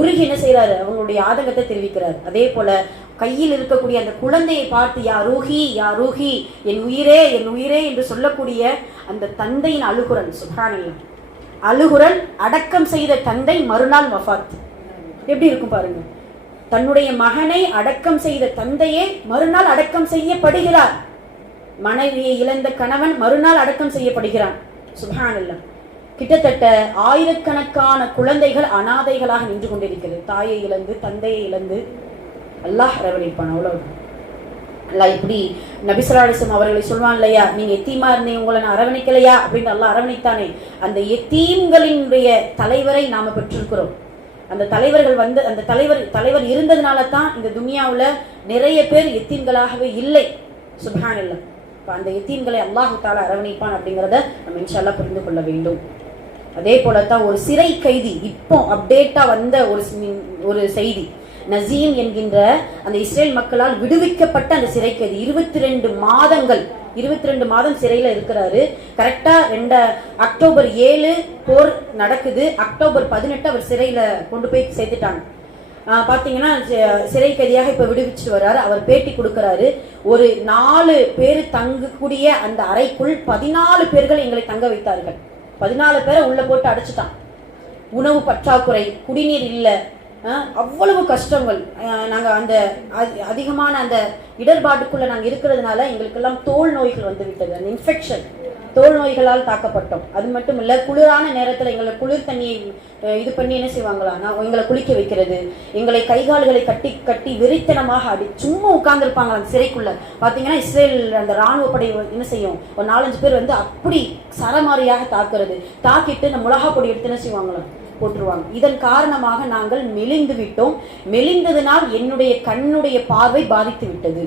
உருகி என்ன செய்யறாரு, அவங்களுடைய ஆதங்கத்தை தெரிவிக்கிறார். அதே போல கையில் இருக்கக்கூடிய அந்த குழந்தையை பார்த்து யா ரூஹி யா ரூஹி, என் உயிரே என் உயிரே என்று சொல்லக்கூடிய அந்த தந்தையின் அழுகுரல். சுப்ஹானல்லாஹ். அழுகுரல், அடக்கம் செய்த தந்தை மறுநாள் வஃபாத். எப்படி இருக்கும் பாருங்க. தன்னுடைய மகனை அடக்கம் செய்த தந்தையே மறுநாள் அடக்கம் செய்யப்படுகிறார். மனைவியை இழந்த கணவன் மறுநாள் அடக்கம் செய்யப்படுகிறான். சுப்ஹானல்லாஹ். கிட்டத்தட்ட ஆயிரக்கணக்கான குழந்தைகள் அனாதைகளாக நின்று கொண்டிருக்கிறது. தாயை இழந்து, தந்தையை இழந்து. அல்லாஹ் அரவணைப்பான். அவ்வளவுதான். அல்லாஹ் இப்படி நபி ஸல்லல்லாஹு அலைஹி வஸல்லம் அவர்களை சொல்வான் இல்லையா, நீங்க எத்தீமா இருந்தீங்க, உங்களை நான் அரவணைக்கலையா அப்படின்னு அல்லாஹ் அரவணைத்தானே. அந்த எத்தீம்களினுடைய தலைவரை நாம பெற்றிருக்கிறோம். அந்த தலைவர்கள் அந்த தலைவர் இருந்ததுனால தான் இந்த துனியாவுல நிறைய பேர் எத்தீம்களாகவே இல்லை. சுப்ஹானல்லாஹ். அந்த எத்தீம்களை அல்லாஹு தஆலா அரவணைப்பான் அப்படிங்கிறத நம்ம இன்ஷா அல்லாஹ் புரிந்து கொள்ள வேண்டும். அதே போலத்தான் ஒரு சிறை கைதி, இப்போ அப்டேட்டா வந்த ஒரு செய்தி, நசீம் என்கின்ற அந்த இஸ்ரேல் மக்களால் விடுவிக்கப்பட்ட அந்த சிறை கைதி 22 மாதம் சிறையில இருக்கிறாரு. கரெக்டா அக்டோபர் 7 போர் நடக்குது. அக்டோபர் 18 அவர் சிறையில கொண்டு போய் சேர்த்துட்டாங்க. பாத்தீங்கன்னா சிறை கைதியாக இப்ப விடுவிச்சுட்டு வர்றாரு. அவர் பேட்டி கொடுக்கிறாரு, ஒரு 4 பேர் தங்கக்கூடிய அந்த அறைக்குள் 14 பேர்கள் எங்களை தங்க வைத்தார்கள். 14 பேரை உள்ள போட்டு அடைச்சிட்டான். உணவு பற்றாக்குறை, குடிநீர் இல்ல, அவ்வளவு கஷ்டங்கள். நாங்க அந்த அதிகமான அந்த இடர்பாட்டுக்குள்ள நாங்க இருக்கிறதுனால எங்களுக்கெல்லாம் தோல் நோய்கள் வந்து விட்டது. அந்த இன்ஃபெக்ஷன், தோல் நோய்களால் தாக்கப்பட்டோம். அது மட்டும் இல்ல, குளிரான நேரத்துல எங்களை குளிர் தண்ணியை இது பண்ணி என்ன செய்வாங்களா, எங்களை குளிக்க வைக்கிறது, எங்களை கைகால்களை கட்டி கட்டி வெறித்தனமாக சும்மா உட்கார்ந்து இருப்பாங்க அந்த சிறைக்குள்ள. பாத்தீங்கன்னா இஸ்ரேல் அந்த ராணுவ படை என்ன செய்யும், ஒரு 4-5 பேர் வந்து அப்படி சரமாரியாக தாக்குறது, தாக்கிட்டு இந்த மிளகா பொடி எடுத்து என்ன செய்வாங்களா போட்டுருவாங்க. இதன் காரணமாக நாங்கள் மெலிந்து விட்டோம். மெலிந்ததனால் என்னுடைய கண்ணுடைய பார்வை பாதித்து விட்டது.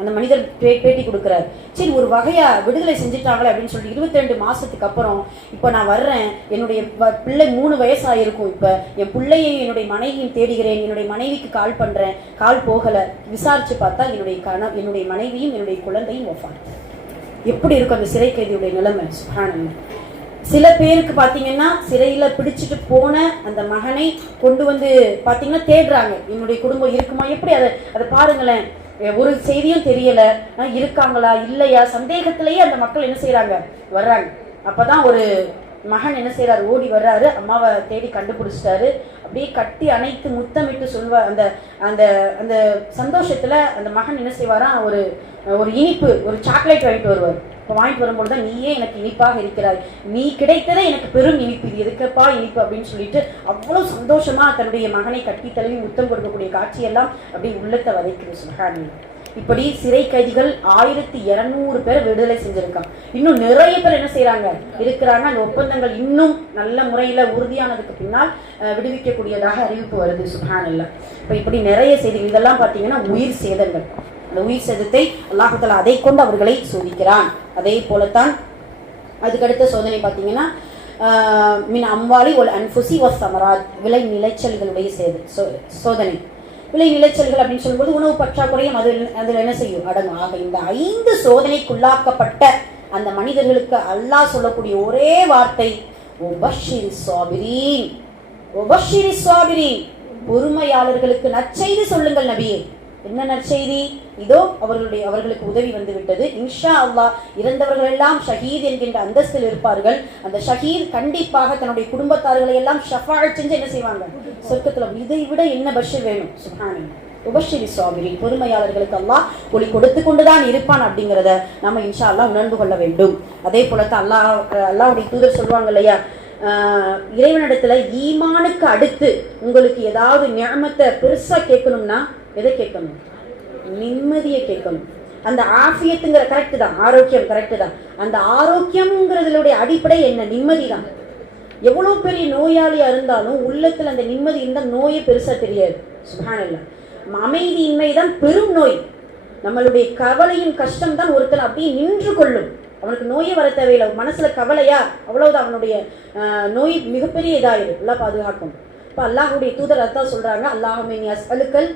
அந்த மனிதர் பேட்டி கொடுக்கிறார். சரி, ஒரு வகையா விடுதலை செஞ்சுட்டாங்களே அப்படின்னு சொல்லி 22 மாசத்துக்கு அப்புறம் இப்ப நான் வர்றேன், என்னுடைய பிள்ளை 3 வயசாயிருக்கும். இப்ப என் பிள்ளையையும் என்னுடைய மனைவியும் தேடுகிறேன், என்னுடைய மனைவிக்கு கால் பண்றேன், கால் போகல. விசாரிச்சு பார்த்தா என்னுடைய மனைவியும் என்னுடைய குழந்தையும் வஃபாத். எப்படி இருக்கும் அந்த சிறை கைதியுடைய நிலைமை? சுப்ஹானல்லாஹ். சில பேருக்கு பாத்தீங்கன்னா சிறையில பிடிச்சிட்டு போன அந்த மகனை கொண்டு வந்து பாத்தீங்கன்னா தேடுறாங்க, என்னுடைய குடும்பம் இருக்குமா, எப்படி அதை பாருங்களேன். ஒரு செய்தியும் தெரியல, இருக்காங்களா இல்லையா சந்தேகத்திலேயே அந்த மக்கள் என்ன செய்யறாங்க, வர்றாங்க. அப்பதான் ஒரு மகன் என்ன செய்யறாரு, ஓடி வர்றாரு, அம்மாவை தேடி கண்டுபிடிச்சிட்டாரு. அப்படியே கட்டி அணைத்து முத்தமிட்டு சொல்வார். அந்த அந்த அந்த சந்தோஷத்துல அந்த மகன் என்ன செய்வாரா, ஒரு இனிப்பு, ஒரு சாக்லேட் வாங்கிட்டு வருவார். இப்போ வாங்கிட்டு வரும்போது தான் நீயே எனக்கு இனிப்பாக இருக்கிறாய், நீ கிடைத்ததே எனக்கு பெரும் இனிப்பு, இது எதுக்கப்பா இனிப்பு அப்படின்னு சொல்லிட்டு அவ்வளோ சந்தோஷமா தன்னுடைய மகனை கட்டி தழுவி முத்தம் கொடுக்கக்கூடிய காட்சியெல்லாம் அப்படியே உள்ளத்தை வதைக்குது. சுப்ஹானல்லாஹ். இப்படி சிறை கைதிகள் 1200 பேர் விடுதலை செஞ்சிருக்காங்க. இன்னும் நிறைய பேர் என்ன செய்யறாங்க இருக்கிறாங்க. அந்த ஒப்பந்தங்கள் இன்னும் நல்ல முறையில உறுதியானதுக்கு பின்னால் விடுவிக்கக்கூடியதாக அறிவிப்பு வருது. சுப்ஹானல்லாஹ். இப்போ இப்படி நிறைய செய்திகள், இதெல்லாம் பார்த்தீங்கன்னா உயிர் சேதங்கள். அந்த உயிர் சேதத்தை அல்லாஹ் தஆலா அதை கொண்டு அவர்களை சோதிக்கிறான். அதே போலத்தான் அதுக்கடுத்த சோதனை பார்த்தீங்கன்னா மின் அம்வாலி ஒல் அன்ஃபுசி வ ஸமராத், விளை நிலைச்சல்களுடைய சோதனை. விளை நிலைச்சல்கள் அப்படின்னு சொல்லும்போது உணவு பற்றாக்குறையும் அதில் என்ன செய்யும் அடங்கும். ஆக இந்த 5 சோதனைக்குள்ளாக்கப்பட்ட அந்த மனிதர்களுக்கு அல்லாஹ் சொல்லக்கூடிய ஒரே வார்த்தை உபஷ்ஷிரிஸ் ஸாபிரீன், உபஷ்ஷிரிஸ் ஸாபிரீன், பொறுமையாளர்களுக்கு நற்செய்தி சொல்லுங்கள் நபியே. என்ன நற்செய்தி? இதோ அவர்களுக்கு உதவி வந்து விட்டது. இன்ஷா அல்லாஹ் இறந்தவர்கள் எல்லாம் ஷஹீத் என்கின்ற அந்தஸ்தில் இருப்பார்கள். அந்த ஷஹீத் கண்டிப்பாக தன்னுடைய குடும்பத்தார்களை எல்லாம் ஷஃபாஅத் செஞ்சு என்ன செய்வாங்க? சொர்க்கத்துல. இதை விட என்ன பஷீர் வேணும்? சுப்ஹானல்லாஹ். உபஷ்ஷிரி ஸாபிரீன், பொறுமையாளர்களுக்கு அல்லாஹ் ஒளி கொடுத்து கொண்டுதான் இருப்பான் அப்படிங்கிறத நம்ம இன்ஷா அல்லாஹ் உணர்ந்து கொள்ள வேண்டும். அதே போலத்தான் அல்லாஹ்வுடைய தூதர் சொல்லுவாங்க இல்லையா, இறைவனிடத்துல ஈமானுக்கு அடுத்து உங்களுக்கு ஏதாவது நிஅமத்தை பெருசா கேட்கணும்னா எதை கேட்கணும்? நிம்மதியை கேட்கணும். அந்த ஆஃபியத்துங்கிற கரெக்ட் தான், ஆரோக்கியம் கரெக்ட் தான். அந்த ஆரோக்கியம்ங்கிறதுடைய அடிப்படை என்ன? நிம்மதி தான். எவ்வளவு பெரிய நோயாளியா இருந்தாலும் உள்ளத்துல அந்த நிம்மதி இருந்தால் நோயே பெருசா தெரியாது. சுப்ஹானல்லாஹ். அமைதியின்மை தான் பெரும் நோய். நம்மளுடைய கவலையும் கஷ்டம் தான் ஒருத்தர் அப்படியே நின்று கொள்ளும். அவனுக்கு நோயே வர தேவையில்லை, மனசுல கவலையா அவ்வளவுதான், அவனுடைய நோய் மிகப்பெரிய இதாயிடும். எல்லாம் பாதுகாக்கும். இப்போ அல்லாஹ்வுடைய தூதர் அதான் சொல்றாங்க, அல்லாஹும்ம இன்னி அஸ்அலுக்கல்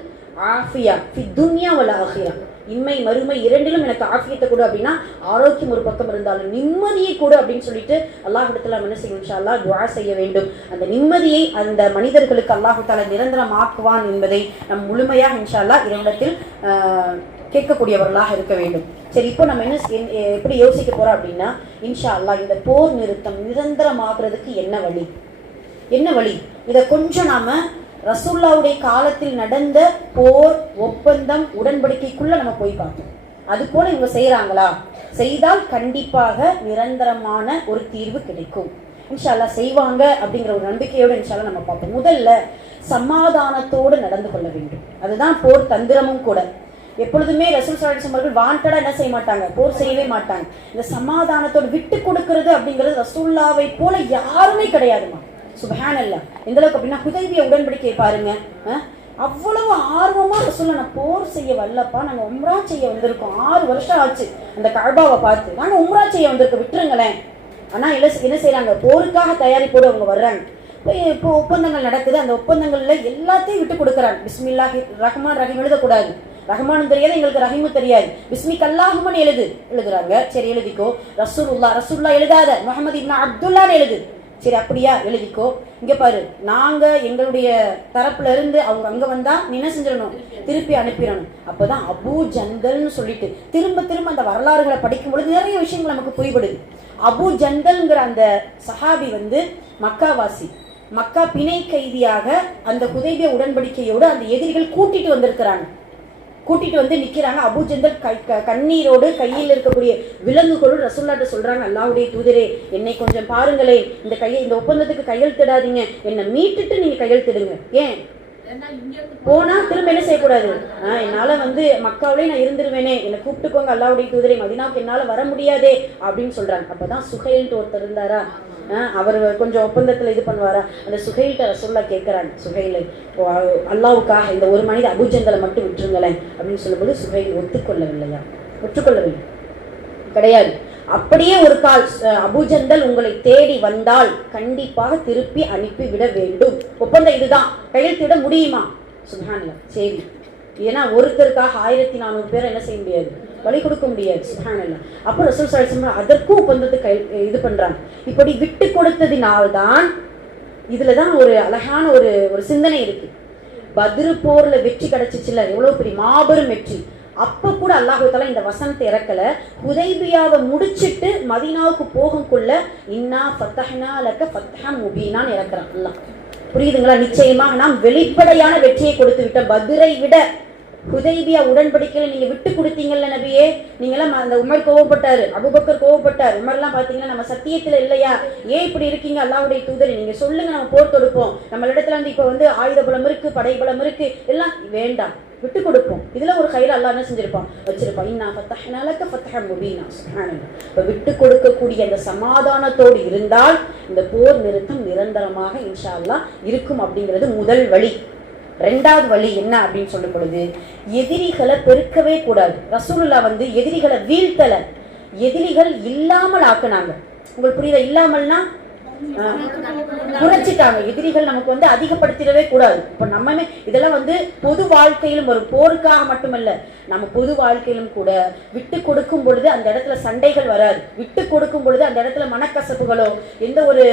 ஆஃபியா ஃபி துன்யா வல் ஆখিরা, இம்மை மறுமை இரண்டிலும் எனக்கு ஆஃபியத்தை கொடு அப்படின்னா ஆரோக்கியம் ஒரு பக்கம் இருந்தாலும் நிம்மதியை கொடு அப்படின்னு சொல்லிட்டு அல்லாஹ்விடத்துல என்ன செய்யும்? இன்ஷா அல்லாஹ் துஆ செய்ய வேண்டும். அந்த நிம்மதியை அந்த மனிதர்களுக்கு அல்லாஹ் தஆலா நிரந்தரமாக்குவான் என்பதை நம் முழுமையாக இன்ஷா அல்லாஹ் இறைவனிடத்தில் கேட்கக்கூடியவர்களாக இருக்க வேண்டும். சரி, இப்போ நம்ம எப்படி யோசிக்க போறோம் அப்படின்னா, இன்ஷா அல்லாஹ் இந்த போர் நிறுத்தம் நிரந்தரமாகிறதுக்கு என்ன வழி? என்ன வழி? இதை கொஞ்சம் நாம ரசூலுல்லாஹ்வுடைய காலத்தில் நடந்த போர் ஒப்பந்தம் உடன்படிக்கைக்குள்ள நம்ம போய் பார்ப்போம். அது போல இவங்க செய்யறாங்களா? செய்தால் கண்டிப்பாக நிரந்தரமான ஒரு தீர்வு கிடைக்கும். இன்ஷா அல்லாஹ் செய்வாங்க அப்படிங்கிற ஒரு நம்பிக்கையோடு இன்ஷா அல்லாஹ் நம்ம பார்ப்போம். முதல்ல சமாதானத்தோடு நடந்து கொள்ள வேண்டும். அதுதான் போர் தந்திரமும் கூட. எப்பொழுதுமே ரசூல் ஸல்லல்லாஹு அலைஹி வஸல்லம் அவர்கள் வாண்டடா என்ன செய்ய மாட்டாங்க? போர் செய்யவே மாட்டாங்க. இந்த சமாதானத்தோடு விட்டு கொடுக்கிறது அப்படிங்கிறது ரசூலுல்லாஹ்வை போல யாருமே கிடையாதுமா. சுப்ஹானல்லாஹ். எந்த அளவுக்கு அப்படின்னா ஹுதைபியா உடன்படிக்கை பாருங்க, அவ்வளவு ஆர்வமா ரசூலுல்லாஹ் நான் போர் செய்ய வரலப்பா, நாங்க உம்ரா செய்ய வந்திருக்கோம், 6 வருஷம் ஆச்சு அந்த கஅபாவை பார்த்து, நாங்க உம்ரா செய்ய வந்திருக்கோம், விட்டுருங்களேன். ஆனா என்ன செய்யறாங்க? போருக்காக தயாரிப்போடு அவங்க வர்றாங்க. இப்போ ஒப்பந்தங்கள் நடக்குது. அந்த ஒப்பந்தங்கள்ல எல்லாத்தையும் விட்டு கொடுக்குறாங்க. பிஸ்மில்லாஹிர் ரஹ்மான் ரஹீம் எழுதக்கூடாது, ரஹ்மானும் தெரியாது, எங்களுக்கு ரஹீமும் தெரியாது, பிஸ்மிக் அல்லாஹுமன் எழுதுறாங்க. சரி எழுதிக்கோ. ரசூலுல்லாஹ் எழுதாத, முஹம்மது இப்னு அப்துல்லான்னு எழுது. சரி அப்படியா, எழுதிக்கோ. இங்க பாரு, நாங்க எங்களுடைய தரப்புல இருந்து அவங்க அங்க வந்தா நீ என்ன செஞ்சிடணும்? திருப்பி அனுப்பிடணும். அப்பதான் அபூ ஜந்தல்னு சொல்லிட்டு திரும்ப திரும்ப அந்த வரலாறுகளை படிக்கும் பொழுது நிறைய விஷயங்கள் நமக்கு புரிபடுது. அபூ ஜந்தல்ங்கிற அந்த சஹாபி மக்காவாசி, மக்கா பிணை கைதியாக அந்த ஹுதைபியா உடன்படிக்கையோடு அந்த எதிரிகள் கூட்டிட்டு வந்திருக்கிறாங்க. கூட்டிட்டு வந்து நிக்கிறாங்க. அபூ ஜந்தல் கண்ணீரோடு கையில் இருக்கக்கூடிய விலங்குகளோடு ரசூலுல்லாஹ்ட்ட சொல்றாங்க, அல்லாஹ்வுடைய தூதரே என்னை கொஞ்சம் பாருங்களே, இந்த ஒப்பந்தத்துக்கு கையெழுத்திடாதீங்க, என்னை மீட்டுட்டு நீங்க கையெழுத்திடுங்க. ஏன் போனா திரும்ப என்ன செய்யக்கூடாது? என்னால மக்காவிலே நான் இருந்துருவேனே, என்னை கூப்பிட்டுக்கோங்க அல்லாஹ்வுடைய தூதரே, மதீனாவுக்கு என்னால வர முடியாதே அப்படின்னு சொல்றாங்க. அப்பதான் சுஹைல்ட்டு ஒருத்தர் இருந்தாரா, அவர் கொஞ்சம் ஒப்பந்தத்துல இது பண்ணுவாரா, அந்த சுஹைல்ட்ட ரசூலுல்லாஹ் கேட்கிறாங்க, சுஹைலை அல்லாஹ்வுக்காக இந்த ஒரு மனித அபூ ஜந்தலை மட்டும் விட்டுருங்களேன் அப்படின்னு சொல்லும்போது சுஹைல் ஒத்துக்கொள்ளவில்லையா? ஒற்றுக்கொள்ளவில்லை கிடையாது. அப்படியே ஒரு கால் அபூ ஜந்தல் உங்களை தேடி வந்தால் கண்டிப்பாக திருப்பி அனுப்பி விட வேண்டும். ஒப்பந்தம் இதுதான், கையெழுத்திட முடியுமா? சுப்ஹானல்லாஹ். சரி, ஏன்னா ஒருத்தருக்காக 1400 பேரை என்ன செய்ய முடியாது? வழி கொடுக்க முடியாது. சுப்ஹானல்லாஹ். அப்போ ரசூல் ஸல்லல்லாஹு அலைஹி வஸல்லம் அதற்கும் ஒப்பந்தத்தை இது பண்றாங்க. இப்படி விட்டு கொடுத்ததினால்தான் இதுலதான் ஒரு அழகான ஒரு சிந்தனை இருக்கு. பத்ரு போர்ல வெற்றி கிடைச்சிச்சுல, எவ்வளவு பெரிய மாபெரும் வெற்றி. அப்ப கூட அல்லாஹ் தஆலா இந்த வசனத்தை இறக்கல. ஹுதைபியாவை முடிச்சிட்டு மதீனாவுக்கு போகும்குள்ள இன்னா ஃபதஹ்னா லக ஃபத்ஹம் முபீனான்னு இறக்குறான் அல்லாஹ். புரியுதுங்களா? நிச்சயமாக நாம் வெளிப்படையான வெற்றியை கொடுத்து விட்ட. பத்ரை விட ஹுதைபியா உடன்படிக்கையில நீங்க விட்டு கொடுத்தீங்கல்ல நபியே, நீங்க எல்லாம் நம்ம அந்த உமர் கோவப்பட்டாரு, அபூபக்கர் கோவப்பட்டார். உமர்லாம் பாத்தீங்கன்னா நம்ம சத்தியத்துல இல்லையா, ஏன் இப்படி இருக்கீங்க அல்லாஹ்வுடைய தூதர், நீங்க சொல்லுங்க, நம்ம போர் தொடுப்போம், நம்ம இடத்துல வந்து இப்ப வந்து ஆயுத பலம் இருக்கு, படை பலம் இருக்கு, எல்லாம் வேண்டாம், விட்டு கொடுப்போம். இதுல ஒரு கையில அல்லாஹ் என்ன செஞ்சிருப்பான், வச்சிருப்பான். இன்னா ஃபதஹ்னா லக ஃபத்ஹன் முபீனா. சுப்ஹானல்லாஹ். இப்ப விட்டு கொடுக்கக்கூடிய அந்த சமாதானத்தோடு இருந்தால் இந்த போர் நிறுத்தம் நிரந்தரமாக இன்ஷா அல்லாஹ் இருக்கும் அப்படிங்கிறது முதல் வழி. ரெண்டாவது வழி என்ன அப்படின்னு சொல்லும் பொழுது, எதிரிகளை பெருக்கவே கூடாது. ரசூலுல்லாஹ் வந்து எதிரிகளை வீழ்த்தல, எதிரிகள் இல்லாமல் ஆக்குனாங்க. உங்களுக்கு புரியுதா? இல்லாமல்னா குறைச்சிட்டாங்க. எதிரிகள் நமக்கு வந்து அதிகப்படுத்திடவே கூடாது. இப்ப நம்ம இதெல்லாம் வந்து பொது வாழ்க்கையிலும் ஒரு போருக்காக மட்டுமல்ல, நம்ம பொது வாழ்க்கையிலும் கூட விட்டு கொடுக்கும் பொழுது அந்த இடத்துல சண்டைகள் வராது. விட்டு கொடுக்கும் பொழுது அந்த இடத்துல மனக்கசப்புகளோ எந்த ஒரு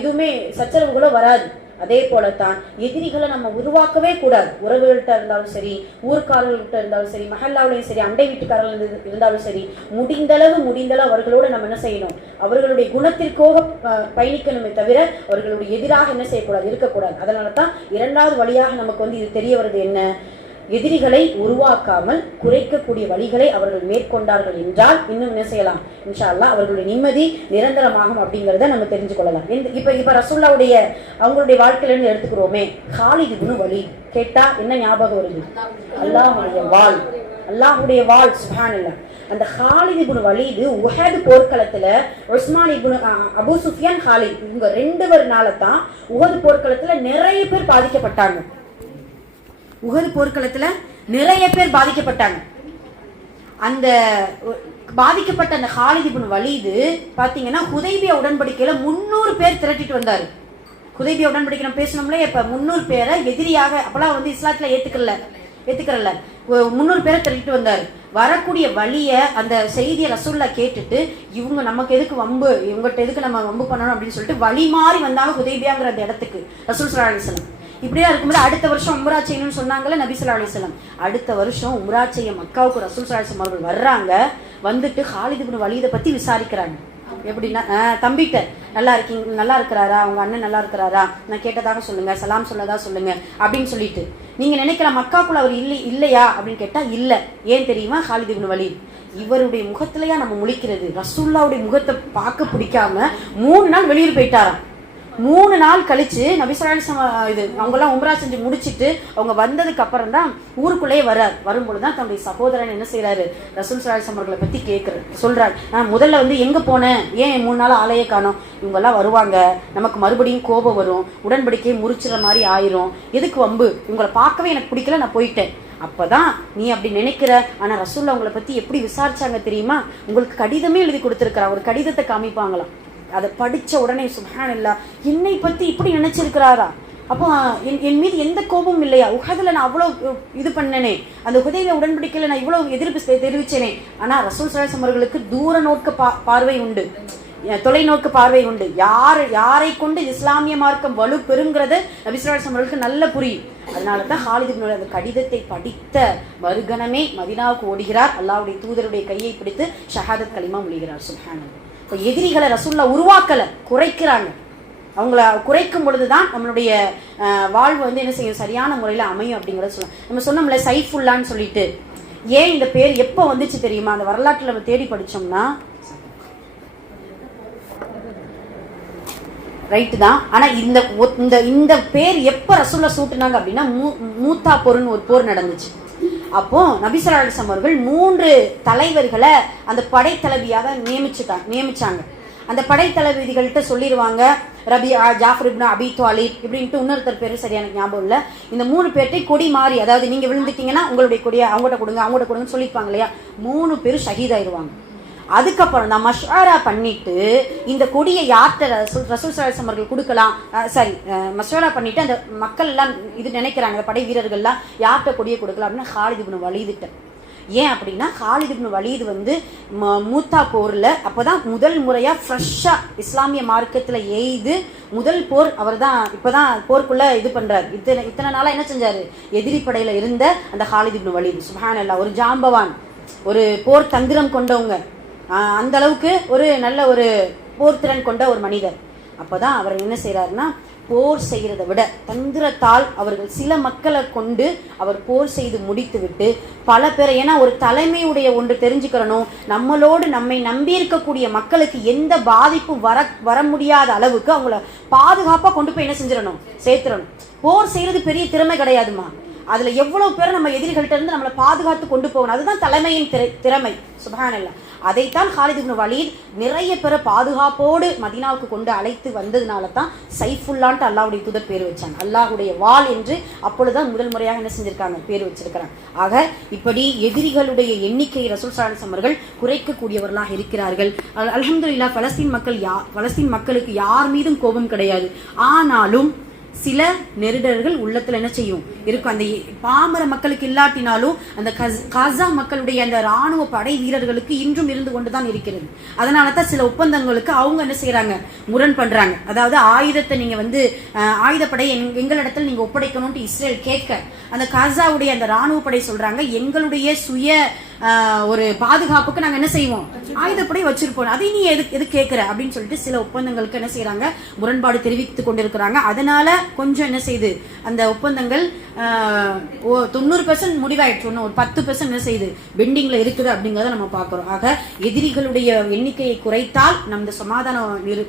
இதுவுமே சச்சரவுகளோ வராது. அதே போலத்தான் எதிரிகளை நம்ம உருவாக்கவே கூடாது. உறவுகள்கிட்ட இருந்தாலும் சரி, ஊர்க்காரர்கள்கிட்ட இருந்தாலும் சரி, மஹல்லாவிலையும் சரி, அண்டை வீட்டுக்காரர்கள் இருந்தாலும் சரி, முடிந்தளவு அவர்களோட நம்ம என்ன செய்யணும், அவர்களுடைய குணத்திற்காக பயணிக்கணுமே தவிர அவர்களுடைய எதிராக என்ன செய்யக்கூடாது, இருக்கக்கூடாது. அதனால தான் இரண்டாவது வழியாக நமக்கு வந்து இது தெரிய வருது என்ன, எதிரிகளை உருவாக்காமல் குறைக்கக்கூடிய வழிகளை அவர்கள் மேற்கொண்டார்கள் என்றால் இன்னும் என்ன செய்யலாம், இன்ஷா அல்லாஹ் அவர்களுடைய நிம்மதி நிரந்தரமாகும் அப்படிங்கிறத நம்ம தெரிஞ்சு கொள்ளலாம். இப்ப ரசூலுல்லாஹ்வுடைய அவங்களுடைய வாழ்க்கையிலிருந்து எடுத்துக்கிறோமே, காலித் இப்னு வலீத் கேட்டா என்ன ஞாபகம் வருது? அல்லாஹ்வுடைய வாள், அல்லாஹ்வுடைய வாள். சுப்ஹானல்லாஹ். அந்த காலித் இப்னு வலீத் உஹது போர்க்களத்துல Usman Ibn Abu Sufyan Khalid இவங்க 2 பேர்னால தான் உஹது போர்க்களத்துல நிறைய பேர் பாதிக்கப்பட்டாங்க. உஹது போர்க்களத்துல நிறைய பேர் பாதிக்கப்பட்டாங்க. அந்த பாதிக்கப்பட்ட அந்த காலித் இப்னு வலீத் பாத்தீங்கன்னா ஹுதைபியா உடன்படிக்கையில 300 பேர் திரட்டிட்டு வந்தாரு. ஹுதைபியா உடன்படிக்கை நம்ம பேசணும்ல, இப்ப 300 பேரை எதிரியாக, அப்பெல்லாம் வந்து இஸ்லாத்துல ஏத்துக்கல 300 பேரை திரட்டிட்டு வந்தாரு. வரக்கூடிய வழிய அந்த செய்தியை ரசூலுல்லாஹ் கேட்டுட்டு, இவங்க நமக்கு எதுக்கு வம்பு, இவங்ககிட்ட எதுக்கு நம்ம வம்பு பண்ணணும் அப்படின்னு சொல்லிட்டு வழி மாறி வந்தாங்க ஹுதைபியாங்கிற அந்த இடத்துக்கு ரசூல் ஸல்லல்லாஹு அலைஹி வஸல்லம். இப்படியா இருக்கும்போது அடுத்த வருஷம் உம்ரா செய்யணும்னு சொன்னாங்கல்ல நபி ஸல்லல்லாஹு அலைஹி வஸல்லம். அடுத்த வருஷம் உம்ரா செய்ய மக்காவுக்கு ரசூல் ஸல்லல்லாஹு அலைஹி வஸல்லம் அவர்கள் வர்றாங்க. வந்துட்டு காலித் இப்னு வலீதை பத்தி விசாரிக்கிறாங்க. எப்படின்னா, தம்பிட்ட நல்லா இருக்கீங்க, நல்லா இருக்கிறாரா, உங்க அண்ணன் நல்லா இருக்கிறாரா, நான் கேட்டதாக சொல்லுங்க, சலாம் சொல்லதா சொல்லுங்க அப்படின்னு சொல்லிட்டு, நீங்க நினைக்கிற மக்காக்குள்ள அவர் இல்லையா அப்படின்னு கேட்டா இல்ல. ஏன் தெரியுமா? காலித் இப்னு வலீத் இவருடைய முகத்திலயா நம்ம முழிக்கிறது, ரசூலுல்லாஹ்வுடைய முகத்தை பார்க்க பிடிக்காம 3 நாள் வெளியூர் போயிட்டாராம். 3 நாள் கழிச்சு நபி ஸல்லல்லாஹு அலைஹி வஸல்லம் இது அவங்கெல்லாம் உம்ரா செஞ்சு முடிச்சுட்டு அவங்க வந்ததுக்கு அப்புறம் தான் ஊருக்குள்ளேயே வரும்பொழுது தான் தன்னுடைய சகோதரன் என்ன செய்யறாரு, ரசூல் ஸல்லல்லாஹு அலைஹி வஸல்லம் அவர்களை பத்தி சொல்றாரு. நான் முதல்ல வந்து எங்க போனேன், ஏன் 3 நாள் ஆளையே காணோம், இவங்க எல்லாம் வருவாங்க, நமக்கு மறுபடியும் கோபம் வரும், உடன்படிக்கையை முறிச்சுற மாதிரி ஆயிரும், எதுக்கு வம்பு, இவங்களை பார்க்கவே எனக்கு பிடிக்கல, நான் போயிட்டேன். அப்பதான் நீ அப்படி நினைக்கிற, ஆனா ரசூலுல்லாஹ் உங்களை பத்தி எப்படி விசாரிச்சாங்க தெரியுமா, உங்களுக்கு கடிதமே எழுதி கொடுத்திருக்கிறா, ஒரு கடிதத்தை காமிப்பாங்களாம். அதை படிச்ச உடனே சுப்ஹானல்லாஹ், என்னை பத்தி இப்படி நினைச்சிருக்கிறாரா, அப்போ என் மீது எந்த கோபமும் இல்லையா, உஹதுல நான் அவ்வளவு இது பண்ணனே, அந்த ஹுதைபியா உடன்படிக்கையில நான் இவ்வளவு எதிர்ப்பு தெரிவிச்சேனே. ஆனா ரசூல் ஸல்லல்லாஹு அலைஹி வஸல்லம் அவர்களுக்கு தூர நோக்க பார்வை உண்டு, தொலைநோக்கு பார்வை உண்டு. யாரை கொண்டு இஸ்லாமிய மார்க்கம் வலு பெறுங்கிறத நபி ஸல்லல்லாஹு அலைஹி வஸல்லம் அவர்களுக்கு நல்ல புரியும். அதனாலதான் காலித் இப்னு வலீத் அந்த கடிதத்தை படித்த மறுகணமே மதீனாவுக்கு ஓடுகிறார். அல்லாஹ்வுடைய தூதருடைய கையை பிடித்து ஷஹாதத் கலிமா மொழிகிறார். சுப்ஹானல்லாஹ். இப்போ எதிரிகளை ரசூலுல்லாஹ் உருவாக்கல, குறைக்கிறாங்க. அவங்கள குறைக்கும் பொழுதுதான் நம்மளுடைய வாழ்வு வந்து என்ன செய்யும், சரியான முறையில் அமையும் அப்படிங்கிறத சொல்லலாம். நம்ம சொன்னோம்ல சைஃபுல்லான்னு சொல்லிட்டு, ஏன் இந்த பேர் எப்போ வந்துச்சு தெரியுமா? அந்த வரலாற்றில் நம்ம தேடி படிச்சோம்னா ரைட்டு தான். ஆனா இந்த பேர் எப்ப ரசூலுல்லாஹ் சூட்டுனாங்க அப்படின்னா மூத்தா போர்னு ஒரு போர் நடந்துச்சு. அப்போ நபி ஸல்லல்லாஹு அலைஹி வஸல்லம் அவர்கள் 3 தலைவர்களை அந்த படைத்தளபதியாக நியமிச்சாங்க. அந்த படைத்தளபதிகள்கிட்ட சொல்லிடுவாங்க, ஜாஃபர் இப்னு அபி தாலிப் இப்படின்ட்டு இன்னொருத்தர் பேரு சரியான ஞாபகம் இல்லை. இந்த 3 பேர்ட்டை கொடி மாறி, அதாவது நீங்க விழுந்துட்டீங்கன்னா உங்களுடைய கொடியை அவங்ககிட்ட கொடுங்கன்னு சொல்லிப்பாங்க இல்லையா, 3 பேரும் ஷஹீதாயிருவாங்க. அதுக்கப்புறம் தான் மஷ்வரா பண்ணிட்டு இந்த கொடியை யார்கிட்ட ரசூல் ஸல்லல்லாஹு அலைஹி வஸல்லம் அவர்கள் கொடுக்கலாம், மஷ்வரா பண்ணிட்டு அந்த மக்கள் எல்லாம் இது நினைக்கிறாங்க, படை வீரர்கள்லாம் யார்கிட்ட கொடியை கொடுக்கலாம் அப்படின்னா காலித் இப்னு வலீத். ஏன் அப்படின்னா காலித் இப்னு வலீத் வந்து மூத்தா போர்ல அப்பதான் முதல் முறையா ஃப்ரெஷ்ஷா இஸ்லாமிய மார்க்கத்துல எய்து முதல் போர் அவர் தான் இப்பதான் போருக்குள்ள இது பண்றாரு. இத்தனை நாளா என்ன செஞ்சாரு, எதிரி படையில இருந்த அந்த காலித் இப்னு வலீத் சுப்ஹானல்லாஹ் ஒரு ஜாம்பவான், ஒரு போர் தந்திரம் கொண்டவங்க, அந்த அளவுக்கு ஒரு நல்ல ஒரு போர்த்திறன் கொண்ட ஒரு மனிதர். அப்பதான் அவர் என்ன செய்யறாருன்னா போர் செய்கிறதை விட தந்திரத்தால் அவர்கள் சில மக்களை கொண்டு அவர் போர் செய்து முடித்து விட்டு பல பேரை, ஏன்னா ஒரு தலைமையுடைய ஒன்று தெரிஞ்சுக்கிறணும், நம்மளோடு நம்மை நம்பி இருக்கக்கூடிய மக்களுக்கு எந்த பாதிப்பும் வர முடியாத அளவுக்கு அவங்கள பாதுகாப்பாக கொண்டு போய் என்ன செஞ்சிடணும், சேர்த்துடணும். போர் செய்யறது பெரிய திறமை கிடையாதுமா. அதுல எவ்வளவு பேரை நம்ம எதிரிகள்ட்ட இருந்து நம்மளை பாதுகாத்து கொண்டு போகணும், அதுதான் தலைமையின் திறமை. சுப்ஹானல்லாஹ். அதைத்தான் காலித் இப்னு வலீத் நிறைய பேரை பாதுகாப்போடு மதீனாவுக்கு கொண்டு அழைத்து வந்ததுனால தான் சைஃபுல்லான்ட்டு அல்லாஹ்வுடைய தூதர் பேர் வச்சாங்க. அல்லாஹ்வுடைய வாள் என்று அப்பொழுதுதான் முதல் முறையாக என்ன செஞ்சிருக்காங்க, பேர் வச்சிருக்கிறாங்க. ஆக இப்படி எதிரிகளுடைய எண்ணிக்கை ரசூல் ஸல்லல்லாஹு அலைஹி வஸல்லம் அவர்கள் குறைக்கக்கூடியவர்களாக இருக்கிறார்கள். அல்ஹம்துலில்லாஹ். பலஸ்தீன் மக்களுக்கு யார் மீதும் கோபம் கிடையாது. ஆனாலும் சில நெருடர்கள் உள்ளத்துல என்ன செய்யும் இருக்கும். அந்த பாமர மக்களுக்கு இல்லாட்டினாலும் அந்த காசா மக்களுடைய அந்த ராணுவ படை வீரர்களுக்கு இன்றும் இருந்து கொண்டுதான் இருக்கிறது. அதனாலதான் சில ஒப்பந்தங்களுக்கு அவங்க என்ன செய்யறாங்க, முரண் பண்றாங்க. அதாவது ஆயுதத்தை நீங்க ஆயுதப்படை எங்களிடத்தில் நீங்க ஒப்படைக்கணும்னு இஸ்ரேல் கேட்க, அந்த காசாவுடைய அந்த ராணுவ படை சொல்றாங்க, எங்களுடைய சுய ஒரு பாதுகாப்புக்கு நாங்க என்ன செய்வோம், ஆயுதப்படை வச்சிருப்போம், அதை நீ எது கேட்கிற அப்படின்னு சொல்லிட்டு சில ஒப்பந்தங்களுக்கு என்ன செய்யறாங்க, முரண்பாடு தெரிவித்துக் கொண்டிருக்கிறாங்க. அதனால கொஞ்சம் என்ன செய்யுது, அந்த ஒப்பந்தங்கள் 90% முடிவாயிடுச்சு, ஒரு 10% என்ன செய்யுது, பெண்டிங்ல இருக்குது அப்படிங்கறத நம்ம பாக்குறோம். ஆக எதிரிகளுடைய எண்ணிக்கையை குறைத்தால் நமது சமாதான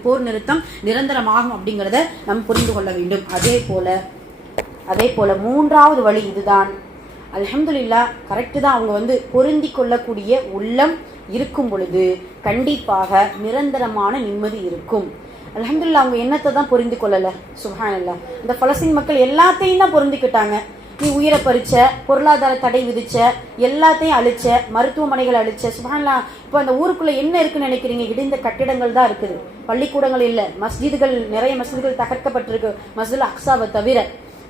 போர் நிறுத்தம் நிரந்தரமாகும் அப்படிங்கறத நாம் புரிந்து கொள்ள வேண்டும். அதே போல மூன்றாவது வழி இதுதான். அல்ஹம்துலில்லாஹ். கரெக்டு தான். அவங்க பொருந்தி கொள்ளக்கூடிய உள்ளம் இருக்கும் பொழுது கண்டிப்பாக நிரந்தரமான நிம்மதி இருக்கும். அல்ஹம்துலில்லாஹ். அவங்க என்னத்தை தான் புரிந்து கொள்ளல. சுப்ஹானல்லாஹ். இந்த பலஸ்தீன் மக்கள் எல்லாத்தையும் தான் பொருந்திக்கிட்டாங்க. நீ உயிரை பறிச்ச, பொருளாதார தடை விதிச்ச, எல்லாத்தையும் அழிச்ச, மருத்துவமனைகள் அழிச்ச. சுப்ஹானல்லாஹ். இப்போ அந்த ஊருக்குள்ள என்ன இருக்குன்னு நினைக்கிறீங்க? இடிந்த கட்டிடங்கள் தான் இருக்குது, பள்ளிக்கூடங்கள் இல்லை, மஸ்ஜிதுகள், நிறைய மஸ்ஜிதுகள் தகர்க்கப்பட்டிருக்கு மஸ்ஜிதுல் அக்ஸாவை தவிர.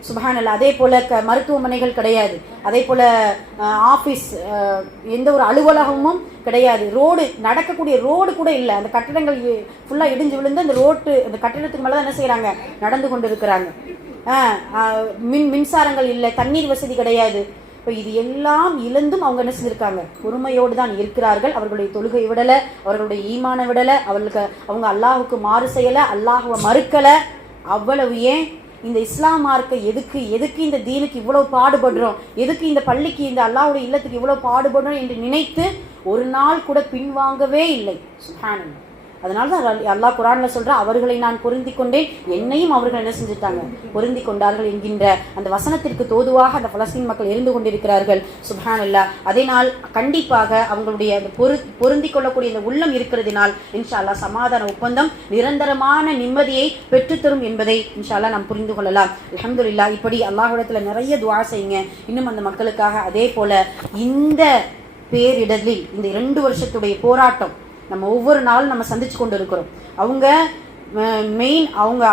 சுப்ஹானல்லாஹ். அதே போல மருத்துவமனைகள் கிடையாது, அதே போல ஆபீஸ், எந்த ஒரு அலுவலகமும் கிடையாது, ரோடு, நடக்கக்கூடிய ரோடு கூட இல்லை. அந்த கட்டிடங்கள் ஃபுல்லா இடிஞ்சு விழுந்து அந்த கட்டிடத்துக்கு மேலதான் என்ன செய்யறாங்க, நடந்து கொண்டு இருக்கிறாங்க. மின்சாரங்கள் இல்லை, தண்ணீர் வசதி கிடையாது. இப்போ இது எல்லாம் இழந்தும் அவங்க என்ன செஞ்சிருக்காங்க, பொறுமையோடு தான் இருக்கிறார்கள். அவர்களுடைய தொழுகை விடல, அவர்களுடைய ஈமான விடல, அவங்க அல்லாஹுக்கு மாறு செய்யல, அல்லாஹுவை மறுக்கல. அவ்வளவு ஏன் இந்த இஸ்லாம் மார்க்க எதுக்கு இந்த தீனுக்கு இவ்வளவு பாடுபடுறோம், எதுக்கு இந்த பள்ளிக்கு, இந்த அல்லாஹ்வுடைய இல்லத்துக்கு இவ்வளவு பாடுபடுறோம் என்று நினைத்து ஒரு நாள் கூட பின்வாங்கவே இல்லை. சுப்ஹானல்லாஹ். அதனாலதான் அல்லாஹ் குர்ஆன்ல சொல்ற, அவர்களை நான் பொருந்தி கொண்டேன், என்னையும் அவர்கள் என்ன செஞ்சுட்டாங்க, பொருந்தி கொண்டார்கள் என்கின்ற அந்த வசனத்திற்கு தோதுவாக அந்த பலஸ்தீன் மக்கள் இருந்து கொண்டிருக்கிறார்கள். சுப்ஹானல்லாஹ். அதனால் கண்டிப்பாக அவங்களுடைய அந்த பொருந்தி கொள்ளக்கூடிய இந்த உள்ளம் இருக்கிறதுனால் இன்ஷா அல்லாஹ் சமாதான ஒப்பந்தம் நிரந்தரமான நிம்மதியை பெற்றுத்தரும் என்பதை இன்ஷா அல்லாஹ் நாம் புரிந்து கொள்ளலாம். அல்ஹம்துலில்லாஹ். இப்படி அல்லாஹ்விடத்துல நிறைய துஆ செய்யுங்க இன்னும் அந்த மக்களுக்காக. அதே போல இந்த பேரிடரில் இந்த 2 வருஷத்துடைய போராட்டம் நம்ம ஒவ்வொரு நாளும் நம்ம சந்திச்சு கொண்டு இருக்கிறோம். அவங்க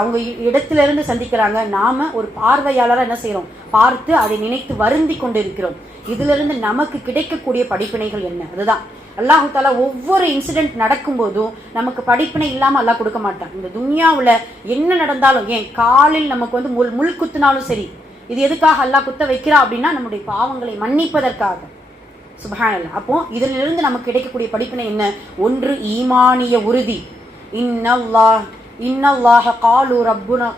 அவங்க இடத்துல இருந்து சந்திக்கிறாங்க, நாம ஒரு பார்வையாளராக என்ன செய்யறோம், பார்த்து அதை நினைத்து வருந்தி கொண்டு இருக்கிறோம். இதுல இருந்து நமக்கு கிடைக்கக்கூடிய படிப்பினைகள் என்ன? அதுதான் அல்லாஹு தாலா ஒவ்வொரு இன்சிடென்ட் நடக்கும் போதும் நமக்கு படிப்பினை இல்லாம அல்லாஹ் கொடுக்க மாட்டான். இந்த துன்யாவுல என்ன நடந்தாலும், ஏன் காலில் நமக்கு முள் குத்துனாலும் சரி, இது எதுக்காக அல்லாஹ் குத்த வைக்கிறா அப்படின்னா நம்முடைய பாவங்களை மன்னிப்பதற்காக. சுப்ஹானல்லாஹ். அப்போ இதிலிருந்து நமக்கு கிடைக்கக்கூடிய படிப்பினை என்ன? ஒன்று, ஈமானிய உறுதி. இன்னல்லாஹ காலு ரப்புனா,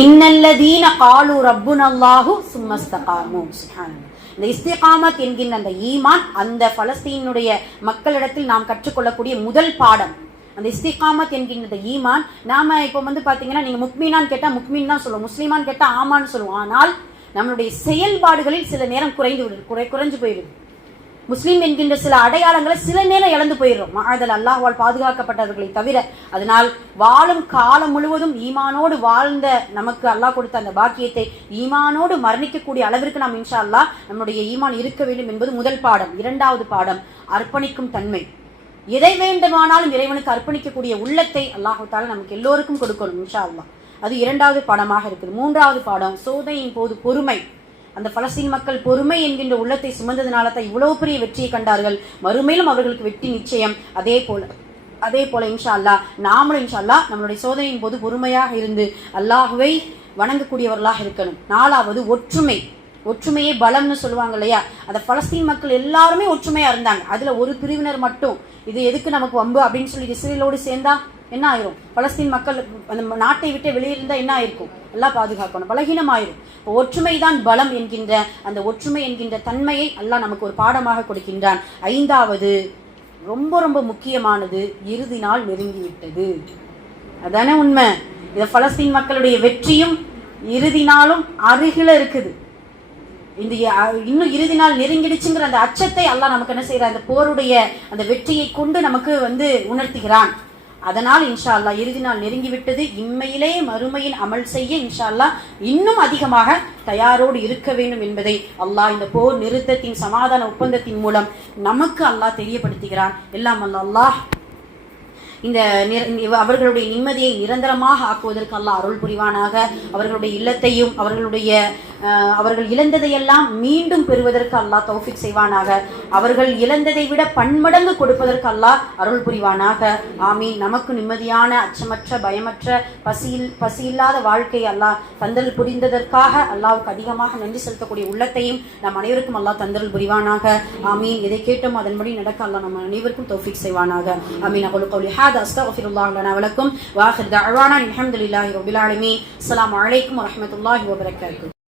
இன்னல்லதீன காலு ரப்புனல்லாஹு சும்மஸ்தகாமு. சுப்ஹானல்லாஹ். இந்த இஸ்திகாமத் என்கின்ற அந்த ஈமான், அந்த பலஸ்தீனுடைய மக்களிடத்தில் நாம் கற்றுக்கொள்ளக்கூடிய முதல் பாடம். அந்த இஸ்திகாமத் என்கின்ற ஈமான், நாம இப்போ பாத்தீங்கன்னா, நீங்க முக்மீனான்னு கேட்டா முக்மீன் தான் சொல்லுவோம், முஸ்லிமான்னு கேட்டா ஆமான்னு சொல்லுவோம். ஆனால் நம்மளுடைய செயல்பாடுகளில் சில நேரம் குறைஞ்சு போயிடுது. முஸ்லீம் என்கின்ற சில அடையாளங்களை சில நேரம் இழந்து போயிடுறோம். மஹாதல் அல்லாஹ்வால் பாதுகாக்கப்பட்டவர்களை தவிர. அதனால் வாழும் காலம் முழுவதும் ஈமானோடு வாழ்ந்த நமக்கு அல்லாஹ் கொடுத்த அந்த பாக்கியத்தை ஈமானோடு மரணிக்கக்கூடிய அளவிற்கு நாம் இன்ஷா அல்லாஹ் நம்முடைய ஈமான் இருக்க வேண்டும் என்பது முதல் பாடம். இரண்டாவது பாடம், அர்ப்பணிக்கும் தன்மை. எதை வேண்டுமானாலும் இறைவனுக்கு அர்ப்பணிக்கக்கூடிய உள்ளத்தை அல்லாஹ் தஆலா நமக்கு எல்லோருக்கும் கொடுக்கணும் இன்ஷா அல்லாஹ். அது இரண்டாவது பாடமாக இருக்குது. மூன்றாவது பாடம், சோதனையின் போது பொறுமை. அந்த பலஸ்தீன் மக்கள் பொறுமை என்கின்ற உள்ளத்தை சுமந்ததுனால தான் இவ்வளவு பெரிய வெற்றியை கண்டார்கள். மறுமையிலும் அவர்களுக்கு வெற்றி நிச்சயம். அதே போல இன்ஷா அல்லாஹ் நாமளும் இன்ஷா அல்லாஹ் நம்மளுடைய சோதனையின் போது பொறுமையாக இருந்து அல்லாஹுவை வணங்கக்கூடியவர்களாக இருக்கணும். நாலாவது, ஒற்றுமையே பலம்னு சொல்லுவாங்க இல்லையா? அந்த பலஸ்தீன் மக்கள் எல்லாருமே ஒற்றுமையா இருந்தாங்க. அதுல ஒரு பிரிவினர் மட்டும் இது எதுக்கு நமக்கு வம்பு அப்படின்னு சொல்லி இஸ்ரேலோடு சேர்ந்தா என்ன ஆயிரும்? பலஸ்தீன் மக்கள் அந்த நாட்டை விட்டு வெளியிருந்தா என்ன ஆயிருக்கும்? அல்லாஹ் பாதுகாக்கணும், பலகீனமாயிரும். ஒற்றுமைதான் பலம் என்கின்ற அந்த ஒற்றுமை என்கின்ற தன்மையை அல்லாஹ் நமக்கு ஒரு பாடமாக கொடுக்கின்றான். 5வது ரொம்ப ரொம்ப முக்கியமானது, இறுதி நாள் நெருங்கிவிட்டது. அதானே உண்மை. இந்த பலஸ்தீன் மக்களுடைய வெற்றியும் இறுதி நாளும் அருகில இருக்குது. இந்த இன்னும் இறுதி நாள் நெருங்கிடுச்சுங்கிற அந்த அச்சத்தை அல்லாஹ் நமக்கு என்ன செய்யறார்? அந்த போருடைய அந்த வெற்றியை கொண்டு நமக்கு உணர்த்துகிறான். அதனால் இன்ஷா அல்லாஹ் இறுதி நாள் நெருங்கிவிட்டது. இம்மையிலே மறுமையின் அமல் செய்ய இன்ஷா அல்லாஹ் இன்னும் அதிகமாக தயாரோடு இருக்க வேண்டும் என்பதை அல்லாஹ் இந்த போர் நிறுத்தத்தின் சமாதான ஒப்பந்தத்தின் மூலம் நமக்கு அல்லாஹ் தெரியப்படுத்துகிறான். எல்லாம் அல்லாஹ் இந்த அவர்களுடைய நிம்மதியை நிரந்தரமாக ஆக்குவதற்கு அல்லாஹ் அருள் புரிவானாக. அவர்களுடைய இல்லத்தையும் அவர்கள் இழந்ததையெல்லாம் மீண்டும் பெறுவதற்கு அல்லாஹ் தௌஃபிக் செய்வானாக. அவர்கள் இழந்ததை விட பன்மடங்கு கொடுப்பதற்கு அல்லாஹ் அருள் புரிவானாக. ஆமீன். நமக்கு நிம்மதியான அச்சமற்ற பயமற்ற பசியில்லாத வாழ்க்கை அல்லாஹ் தந்தல் புரிந்ததற்காக அல்லாஹ்வுக்கு அதிகமாக நன்றி செலுத்தக்கூடிய உள்ளத்தையும் நம் அனைவருக்கும் அல்லாஹ் தந்தல் புரிவானாக. ஆமீன். எதை கேட்டோம் அதன்படி நடக்க அல்லாஹ் நம்ம அனைவருக்கும் தௌஃபிக் செய்வானாக. ஆமீன். அகூலு கௌலி ஹாதா அஸ்தக்ஃபிருல்லாஹ் லனா வ லக்கும் வ ஆகிர் தஅவானா அல்ஹம்துலில்லாஹி ரப்பில் ஆலமீன். அஸ்ஸலாமு அலைக்கும் வ ரஹ்மத்துல்லாஹி வ பரக்காத்துஹு.